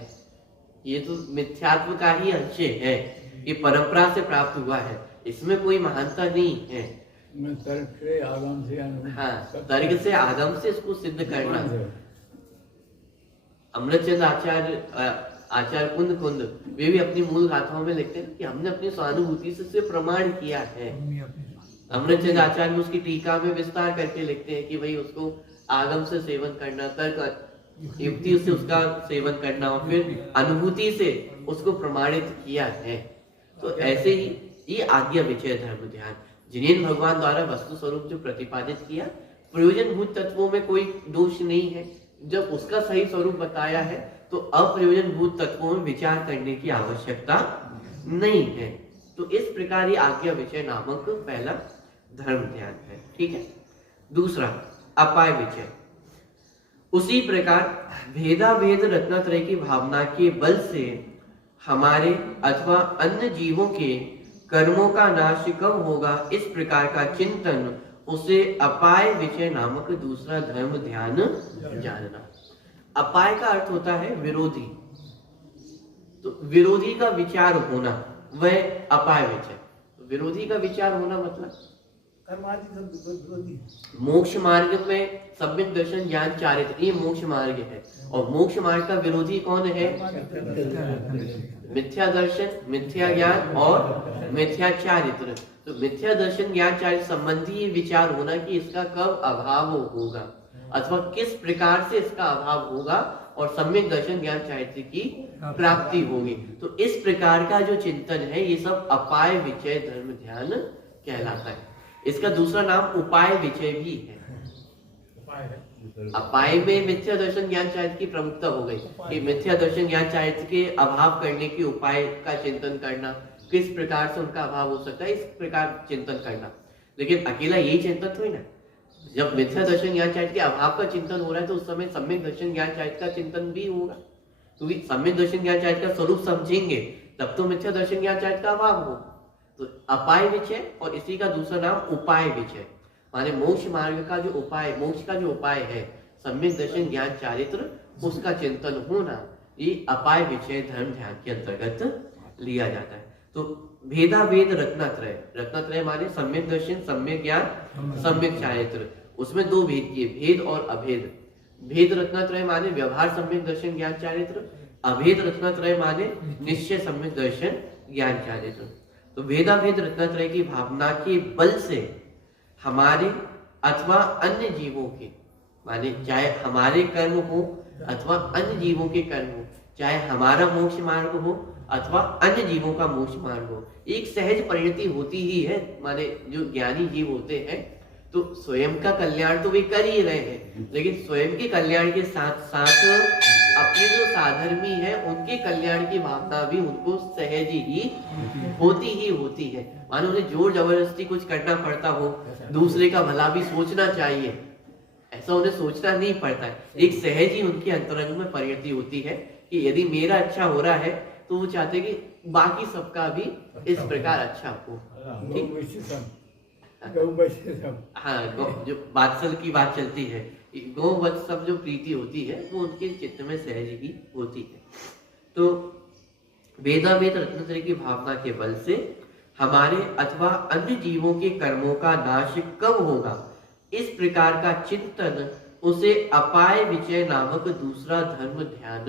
ये तो मिथ्यात्व का ही अंश है। ये परंपरा से प्राप्त हुआ है, इसमें कोई महानता नहीं है। तर्क से आगम से हाँ, तर्क से आगम से इसको सिद्ध करना। अमृतचंद आचार्य कुंद वे भी अपनी मूल गाथाओं में लिखते हैं कि हमने अपनी स्वानुभूति से प्रमाण किया है। अमृतचंद आचार्य में उसकी टीका में विस्तार करके लिखते हैं कि भाई उसको आगम से सेवन करना, तर्क युक्ति से उसका सेवन करना और फिर अनुभूति से उसको प्रमाणित किया है। तो ऐसे ही ये आज्ञा विषय धर्म ध्यान, जिन्हें भगवान द्वारा वस्तु स्वरूप जो प्रतिपादित किया, प्रयोजनभूत तत्वों में कोई दोष नहीं है। जब उसका सही स्वरूप बताया है तो अप्रयोजनभूत तत्वों में विचार करने की आवश्यकता नहीं है। तो इस प्रकार ये आज्ञा विषय नामक पहला धर्म ध्यान है। ठीक है। दूसरा अपाय विषय। उसी प्रकार भेदाभेद रत्नत्रय की भावना के बल से हमारे अथवा अन्य जीवों के कर्मों का नाश कब होगा, इस प्रकार का चिंतन, उसे अपाय विषय नामक दूसरा धर्म ध्यान जानना। अपाय का अर्थ होता है विरोधी। तो विरोधी का विचार होना वह अपाय विषय। विरोधी का विचार होना मतलब मोक्ष मार्ग में सम्यक दर्शन ज्ञान चारित्र, ये मोक्ष मार्ग है और मोक्ष मार्ग का विरोधी कौन है? मिथ्या दर्शन, मिथ्या ज्ञान और मिथ्या चारित्र। तो मिथ्या दर्शन ज्ञान चारित्र संबंधी ये विचार होना कि इसका कब अभाव होगा अथवा किस प्रकार से इसका अभाव होगा और सम्यक दर्शन ज्ञान चारित्र की प्राप्ति होगी। तो इस प्रकार का जो चिंतन है ये सब अपाय विषय धर्म ध्यान कहलाता है। इसका दूसरा नाम उपाय विषय भी है। अपाय में मिथ्या दर्शन ज्ञान चारित्र की प्रमुखता हो गई कि मिथ्या दर्शन ज्ञान चारित्र के अभाव करने की उपाय का चिंतन करना, किस प्रकार से उनका अभाव हो सकता है इस प्रकार चिंतन करना। लेकिन अकेला यही चिंतन थोड़ी ना, जब मिथ्या दर्शन ज्ञान चारित्र के अभाव का चिंतन हो रहा है तो उस समय सम्यक दर्शन ज्ञान चारित्र का चिंतन भी होगा। क्योंकि सम्यक दर्शन ज्ञान चारित्र का स्वरूप समझेंगे तब तो मिथ्या दर्शन ज्ञान चारित्र का अभाव हो। तो अपाय विचय और इसी का दूसरा नाम उपाय विचय, माने मोक्ष मार्ग का जो उपाय, मोक्ष का जो उपाय है सम्यक दर्शन ज्ञान चारित्र, उसका चिंतन होना, ये अपाय विचय धर्म ध्यान के अंतर्गत लिया जाता है। तो भेदा भेद रत्नात्रय, रत्नात्रय माने सम्यक दर्शन, सम्यक ज्ञान, सम्यक चारित्र, उसमें दो भेद किए, भेद और अभेद। भेद रत्नात्रय माने व्यवहार सम्यक दर्शन ज्ञान चारित्र, अभेद रत्नात्रय माने निश्चय सम्यक दर्शन ज्ञान चारित्र। तो भेदाभेद रत्नात्रय की भावना के बल से हमारे अथवा अन्य जीवों के, माने चाहे हमारे कर्म हो अथवा अन्य जीवों के कर्म हो, चाहे हमारा मोक्ष मार्ग हो अथवा अन्य जीवों का मोक्ष मार्ग हो, एक सहज परिणति होती ही है। माने जो ज्ञानी जीव होते हैं तो स्वयं का कल्याण तो वे कर ही रहे हैं, लेकिन स्वयं के कल्याण के साथ साथ अपने जो साधर्मी है उनके कल्याण की भावना भी उनको सहज ही होती है। मानो उन्हें जोर जबरदस्ती कुछ करना पड़ता हो, दूसरे का भला भी सोचना चाहिए, ऐसा उन्हें सोचना नहीं पड़ता है। एक सहज ही उनके अंतरंग में परिणति होती है कि यदि मेरा अच्छा हो रहा है तो वो चाहते कि बाकी सबका भी इस प्रकार अच्छा हो। हाँ, जो वात्सल की बात चलती है, गौ वत्सल जो प्रीति होती है वो उनके चित्त में सहज ही होती है। तो वेदावेद रत्नत्रय की भावना के बल से हमारे अथवा अन्य जीवों के कर्मों का नाश कब होगा, इस प्रकार का चिंतन उसे अपाय विचय नामक दूसरा धर्म ध्यान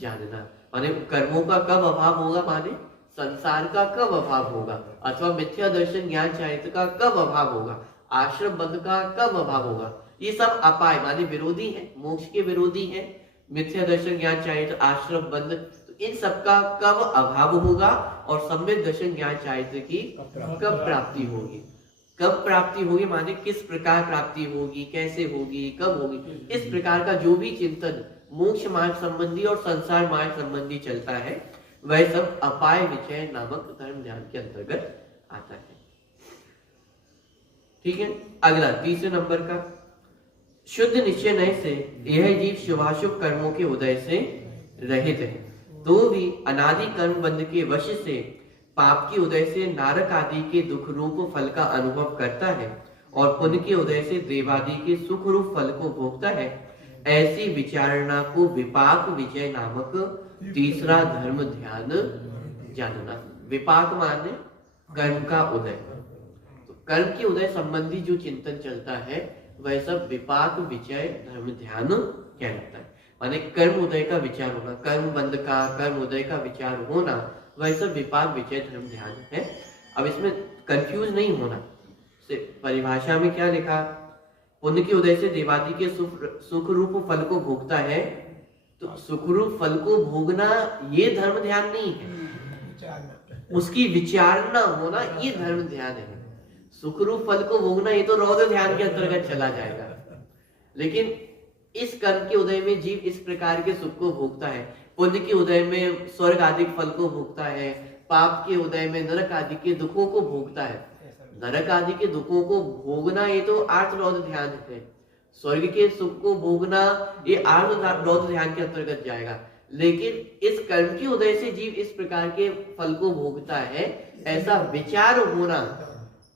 जानना। माने कर्मों का कब अभाव होगा, माने संसार का कब अभाव होगा, अथवा मिथ्या दर्शन ज्ञान चारित्र का कब अभाव होगा, आश्रम बंध का कब अभाव होगा, ये सब अपाय माने विरोधी है, मोक्ष के विरोधी है। मिथ्या दर्शन ज्ञान चारित्र, आश्रम बंध, तो इन सब का कब अभाव होगा और सम्यक दर्शन ज्ञान चारित्र की कब प्राप्ति होगी। कब प्राप्ति होगी माने किस प्रकार प्राप्ति होगी, कैसे होगी, कब होगी, इस प्रकार का जो भी चिंतन मोक्ष मार्ग संबंधी और संसार मार्ग संबंधी चलता है वह सब अपाय विचय नामक धर्म ध्यान के अंतर्गत आता है। ठीक है, अगला तीसरे नंबर का, शुद्ध निश्चय नय से यह जीव शुभाशुभ कर्मों के उदय से रहित है, तो भी अनादि कर्म बंध के वश से पाप के उदय से नारक आदि के दुख रूप फल का अनुभव करता है और पुण्य के उदय से देवादि के सुख रूप फल को भोगता है। ऐसी विचारणा को विपाक विजय नामक तीसरा धर्म ध्यान जानना। विपाक माने कर्म का उदय, तो कर्म के उदय संबंधी जो चिंतन चलता है वह सब विपाक विजय धर्म ध्यान कहलाता है। माने कर्म उदय का विचार होना, कर्म बंध का, कर्म उदय का विचार होना, वह सब विपाक विजय धर्म ध्यान है। अब इसमें कंफ्यूज नहीं होना, परिभाषा में क्या लिखा, पुण्य के उदय से देवादि के सुख रूप फल को भोगता है, तो सुख रूप फल को भोगना ये धर्म ध्यान नहीं है, उसकी विचारना होना ये धर्म ध्यान है। सुख रूप फल को भोगना ये तो रौद्र ध्यान के अंतर्गत चला जाएगा, लेकिन इस कर्म के उदय में जीव इस प्रकार के सुख को भोगता है, पुण्य के उदय में स्वर्ग आदि फल को भोगता है, पाप के उदय में नरक आदि के दुखों को भोगता है। नरक आदि के दुखों को भोगना ये तो आर्थ रौद्र ध्यान है, स्वर्ग के सुख को भोगना ये आर्थ रौद्र ध्यान के अंतर्गत जाएगा। लेकिन इस कर्म के उदय से जीव इस प्रकार के फल को भोगता है, ऐसा विचार होना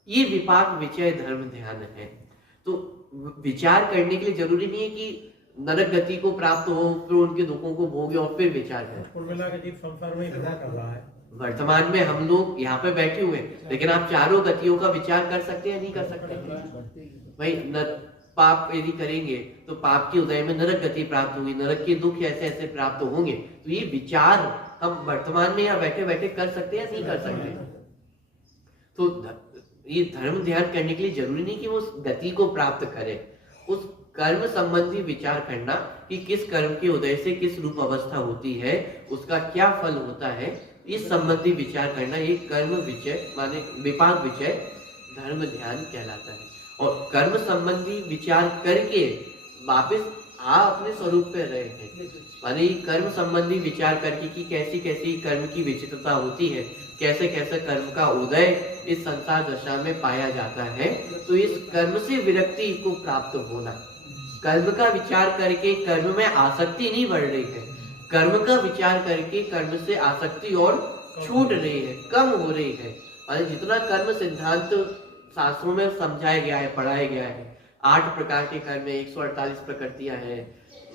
ये विपाक विचय धर्म ध्यान है। तो विचार करने के लिए जरूरी नहीं है कि नरक गति को प्राप्त हो, फिर उनके दुखों को भोगे और फिर विचार करें। कुल मिला के जीव संसार में ही विचार कर रहा है। वर्तमान में हम लोग यहाँ पे बैठे हुए हैं, लेकिन आप चारों गतियों का विचार कर सकते हैं, नहीं कर सकते भाई। पाप यदि करेंगे तो पाप के उदय में नरक गति प्राप्त होगी, नरक के दुख ऐसे ऐसे प्राप्त होंगे, तो ये विचार हम वर्तमान में यहाँ बैठे बैठे कर सकते हैं, नहीं कर सकते। तो ये धर्म ध्यान करने के लिए जरूरी नहीं कि वो उस गति को प्राप्त करे, उस कर्म संबंधी विचार करना कि किस कर्म के उदय से किस रूप अवस्था होती है, उसका क्या फल होता है, इस संबंधी विचार करना ये कर्म विचय माने विपाक विचय धर्म ध्यान कहलाता है। और कर्म संबंधी विचार करके वापस अपने स्वरूप पे रहे हैं, माने कर्म संबंधी विचार करके कि कैसी कैसी कर्म की विचित्रता होती है, कैसे कैसे कर्म का उदय इस संसार दशा में पाया जाता है, तो इस कर्म से विरक्ति को प्राप्त होना। कर्म का विचार करके कर्म में आसक्ति नहीं बढ़ रही है, कर्म का विचार करके कर्म से आसक्ति और छूट रही है, कम हो रही है। और जितना कर्म सिद्धांत शास्त्रों में समझाया गया है, पढ़ाया गया है, 8 प्रकार के कर्म है, 148 प्रकृतियां हैं,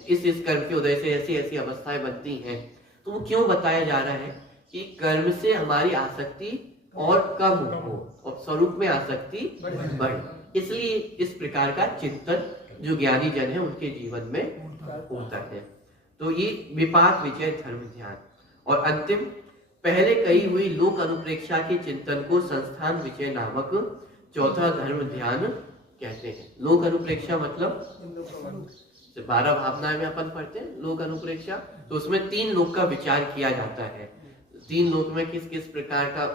इस कर्म के उदय से ऐसी ऐसी अवस्थाएं बनती हैं। तो वो क्यों बताया जा रहा है कि कर्म से हमारी आसक्ति और कम हो और स्वरूप में आसक्ति बढ़े। इसलिए इस प्रकार का चिंतन जो ज्ञानी जन है उनके जीवन में होता है। तो ये विपाक विजय धर्म ध्यान। और अंतिम, पहले कही हुई लोक अनुप्रेक्षा के चिंतन को संस्थान विजय नामक चौथा धर्म ध्यान कहते हैं। लोक अनुप्रेक्षा मतलब 12 भावनाएं में अपन पढ़ते हैं लोक अनुप्रेक्षा, तो उसमें 3 लोक का विचार किया जाता है। 3 लोक में किस किस प्रकार का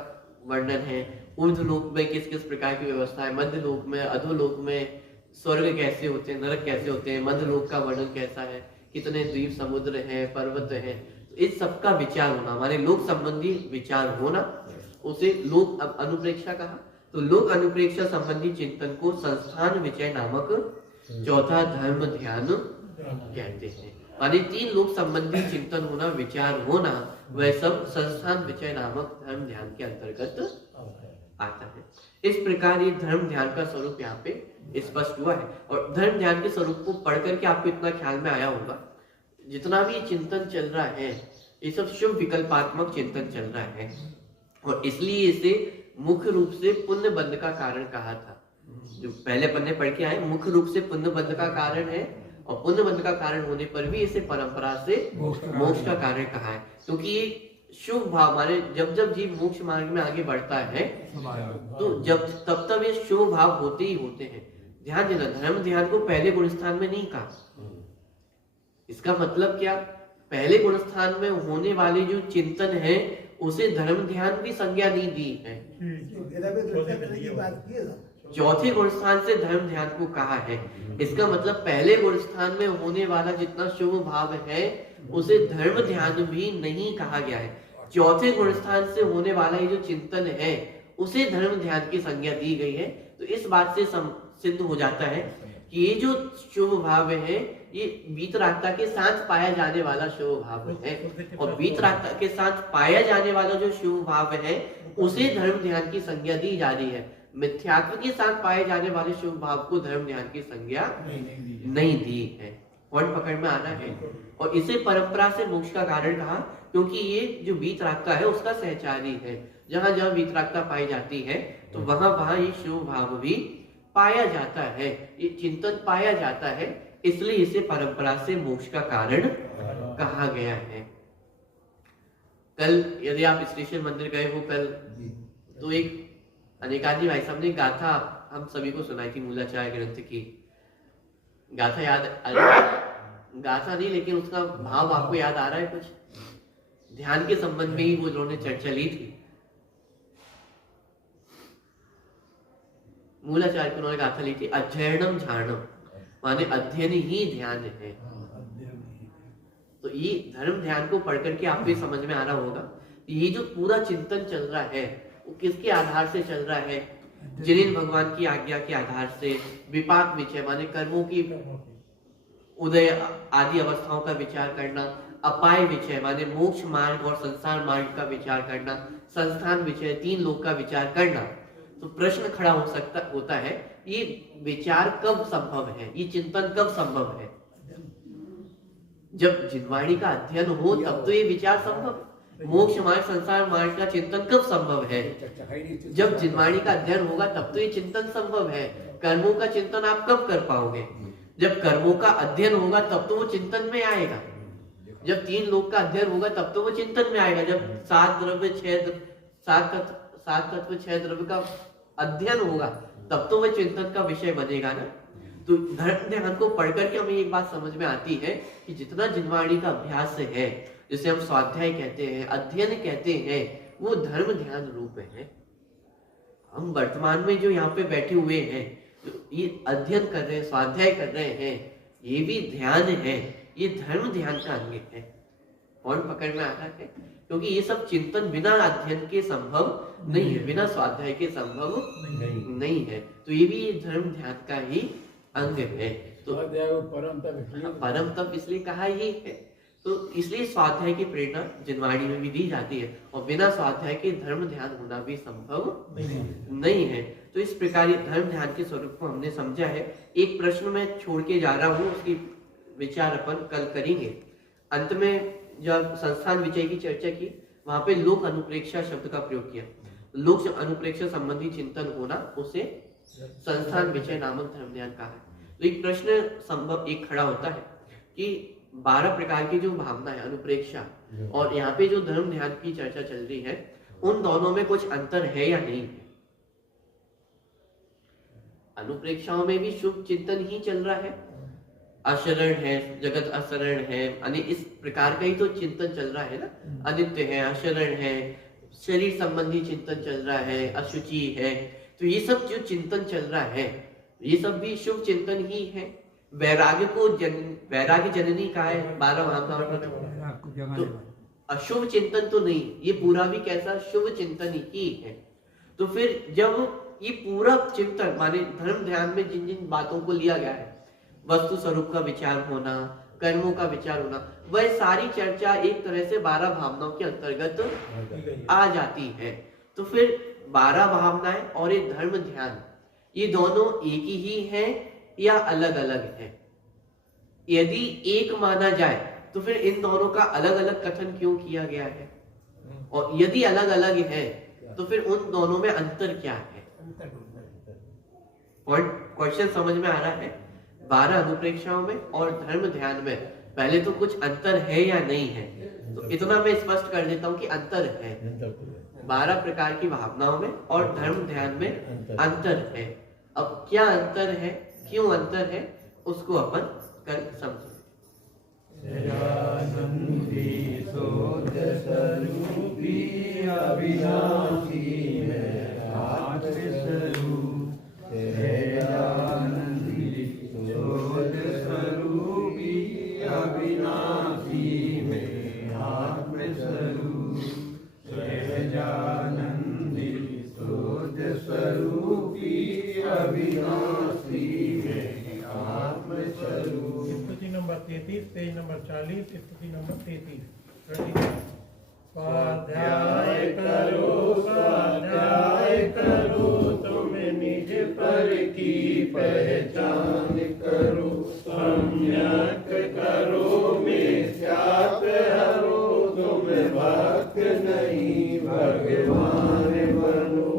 वर्णन है, ऊर्ध्व लोक में किस किस प्रकार की व्यवस्था है, मध्य लोक में, अधोलोक में स्वर्ग कैसे होते हैं, नरक कैसे होते हैं, मध्य लोक का वर्णन कैसा है, कितने द्वीप समुद्र हैं, पर्वत हैं, इस सब का विचार होना, माने लोक संबंधी विचार होना, उसे लोक अनुप्रेक्षा कहा। तो लोक अनुप्रेक्षा संबंधी चिंतन को संस्थान विजय नामक चौथा धर्म ध्यान कहते हैं। माने 3 लोक संबंधी चिंतन होना, विचार होना, वह सब संस्थान विजय नामक धर्म ध्यान के अंतर्गत आता है। इस प्रकार ये धर्म ध्यान का स्वरूप यहाँ पे स्पष्ट हुआ है। और धर्म ध्यान के स्वरूप को पढ़ करके आपको इतना ख्याल में आया होगा, जितना भी चिंतन चल रहा है ये सब शुभ विकल्पात्मक चिंतन चल रहा है, और इसलिए इसे मुख्य रूप से पुण्य बंध का कारण कहा था। जो पहले पन्ने पढ़ के आए, मुख्य रूप से पुण्य बंध का कारण है, और पुण्य बंध का कारण होने पर भी इसे परंपरा से मोक्ष का कारण कहा है। क्योंकि ये शुभ भाव, माने जब जब जीव मोक्ष मार्ग में आगे बढ़ता है तो तब तब ये शुभ भाव होते ही होते हैं। ध्यान देना, धर्म ध्यान को पहले गुण स्थान में नहीं कहा। इसका मतलब क्या, पहले गुण स्थान में होने वाले जो चिंतन है उसे धर्म ध्यान की संज्ञा नहीं दी है। चौथे गुण स्थान से धर्म ध्यान को कहा है। इसका मतलब पहले गुण स्थान में होने वाला जितना शुभ भाव है उसे धर्म ध्यान भी नहीं कहा गया है। चौथे गुण स्थान से होने वाला ये जो चिंतन है उसे धर्म ध्यान की संज्ञा दी गई है। तो इस बात से सिद्ध हो जाता है कि ये जो शुभ भाव है ये वीतरागता के साथ पाया जाने वाला शुभ भाव है, और वीतरागता के साथ पाया जाने वाला जो शुभ भाव है उसे धर्म ध्यान की संज्ञा दी जा रही है। मिथ्यात्व के साथ पाए जाने वाले शुभ भाव को धर्म ध्यान की संज्ञा नहीं दी है। पॉइंट पकड़ में आना है। और इसे परंपरा से मोक्ष का कारण कहा, क्योंकि ये जो वीतरागता है उसका सहचारी है। जहां जहां वीतरागता पाई जाती है तो वहां वहां ये शुभ भाव भी पाया जाता है, ये चिंतन पाया जाता है, इसलिए इसे परंपरा से मोक्ष का कारण कहा गया है। कल यदि आप स्टेशन मंदिर गए हो कल, तो एक अनेकाजी भाई साहब ने गाथा हम सभी को सुनाई थी, मूलाचार्य ग्रंथ की गाथा। याद गाथा नहीं, लेकिन उसका भाव आपको याद आ रहा है कुछ? ध्यान के संबंध में ही वो उन्होंने चर्चा ली थी। मूलाचार्य को उन्होंने गाथा ली थी, अध्ययनम ध्यानम, माने अध्ययन ही ध्यान है। तो ये धर्म ध्यान को पढ़ करके आपको ये समझ में आ रहा होगा, ये जो पूरा चिंतन चल रहा है वो किसके आधार से चल रहा है? जिन भगवान की आज्ञा के आधार से। विपाक विषय माने कर्मों की उदय आदि अवस्थाओं का विचार करना। अपाय विषय माने मोक्ष मार्ग और संसार मार्ग का विचार करना। संस्थान विषय 3 लोक का विचार करना। तो प्रश्न खड़ा होता है, ये विचार कब संभव है, ये चिंतन कब संभव है? जब जिनवाणी का अध्ययन हो तब तो ये विचार संभव है। मोक्ष मार्ग संसार मार्ग का चिंतन कब संभव है? जब जिनवाणी का अध्ययन होगा तब तो ये चिंतन संभव है। कर्मों का चिंतन आप कब कर पाओगे? जब कर्मों का अध्ययन होगा तब तो वो चिंतन में आएगा। जब 3 लोक का अध्ययन होगा तब तो वो चिंतन में आएगा। जब 7 तत्व 6 द्रव्य का अध्ययन होगा तब तो वह चिंतन का विषय बनेगा ना। तो धर्म ध्यान को पढ़ करके हमें एक बात समझ में आती है कि जितना जिनवाणी का अभ्यास है, जिसे हम स्वाध्याय कहते हैं, अध्ययन कहते हैं, वो धर्म ध्यान रूप है। हम वर्तमान में जो यहाँ पे बैठे हुए हैं, ये अध्ययन कर रहे हैं, स्वाध्याय कर रहे हैं, ये भी ध्यान है, ये धर्म ध्यान का अंग है। कौन पकड़ में आता है? क्योंकि ये सब चिंतन बिना अध्ययन के संभव नहीं है, बिना स्वाध्याय के संभव नहीं है। तो ये भी धर्म ध्यान का ही अंग है। तो परम तप इसलिए कहा ही है, तो इसलिए स्वाध्याय की प्रेरणा जिनवाणी में भी दी जाती है, और बिना स्वाध्याय के धर्म ध्यान होना भी संभव नहीं है। तो इस प्रकार ये धर्म ध्यान के स्वरूप को हमने समझा है। एक प्रश्न मैं छोड़ के जा रहा हूँ, उसकी विचार अपन कल करेंगे। अंत में जब संस्थान विषय की चर्चा की, वहां पे लोक अनुप्रेक्षा शब्द का प्रयोग किया। लोक अनुप्रेक्षा संबंधी चिंतन होना उसे संस्थान विषय नामक धर्म ध्यान कहा है। तो एक प्रश्न संभव एक खड़ा होता है कि 12 प्रकार की जो भावना है अनुप्रेक्षा, और यहाँ पे जो धर्म ध्यान की चर्चा चल रही है, उन दोनों में कुछ अंतर है या नहीं है? अनुप्रेक्षाओं में भी शुभ चिंतन ही चल रहा है, अशरण है, जगत अशरण है, यानी इस प्रकार का ही तो चिंतन चल रहा है ना। अनित्य है, अशरण है, शरीर संबंधी चिंतन चल रहा है, अशुचि है। तो ये सब जो चिंतन चल रहा है, ये सब भी शुभ चिंतन ही है। वैराग्य को वैराग्य जननी कहा है 12 भावनाओं। तो अशुभ चिंतन तो नहीं, ये पूरा भी कैसा शुभ चिंतन ही है। तो फिर जब ये पूरा चिंतन माने धर्म ध्यान में जिन जिन बातों को लिया गया है, वस्तु स्वरूप का विचार होना, कर्मों का विचार होना, वह सारी चर्चा एक तरह से 12 भावनाओं के अंतर्गत आ जाती है। तो फिर 12 भावनाएं और ये धर्म ध्यान, ये दोनों एक ही है या अलग अलग है? यदि एक माना जाए तो फिर इन दोनों का अलग अलग कथन क्यों किया गया है? और यदि अलग अलग है तो फिर उन दोनों में अंतर क्या है? क्वेश्चन समझ में आ रहा है? 12 अनुप्रेक्षाओं में और धर्म ध्यान में पहले तो कुछ अंतर है या नहीं है? तो इतना मैं स्पष्ट कर देता हूं कि अंतर है। 12 प्रकार की भावनाओं में और धर्म ध्यान में अंतर है। अब क्या अंतर है, क्यों अंतर है, उसको अपन कर समझें। स्तुति नंबर 33, पेज नंबर 40, स्तुति नंबर 33। स्वाध्याय करो तुम निज पर की पहचान करो, सम्यक करो मिथ्यात हरो, तुम भक्त नहीं भगवान बनो।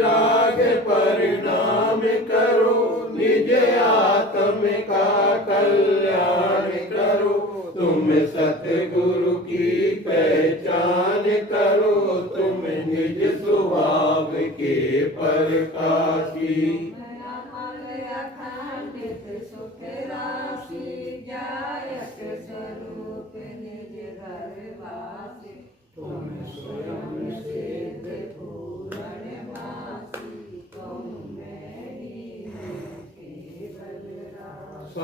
राग परिणाम करो, निज आत्म का कल्याण करो, तुम सतगुरु की पहचान करो, तुम निज स्वभाव के प्रकाशी। सुख राशि जायक स्वरूप निज घर वासी, तुम स्वयं सिद्ध पूर्ण मासी, तुम में ही केवल राशि।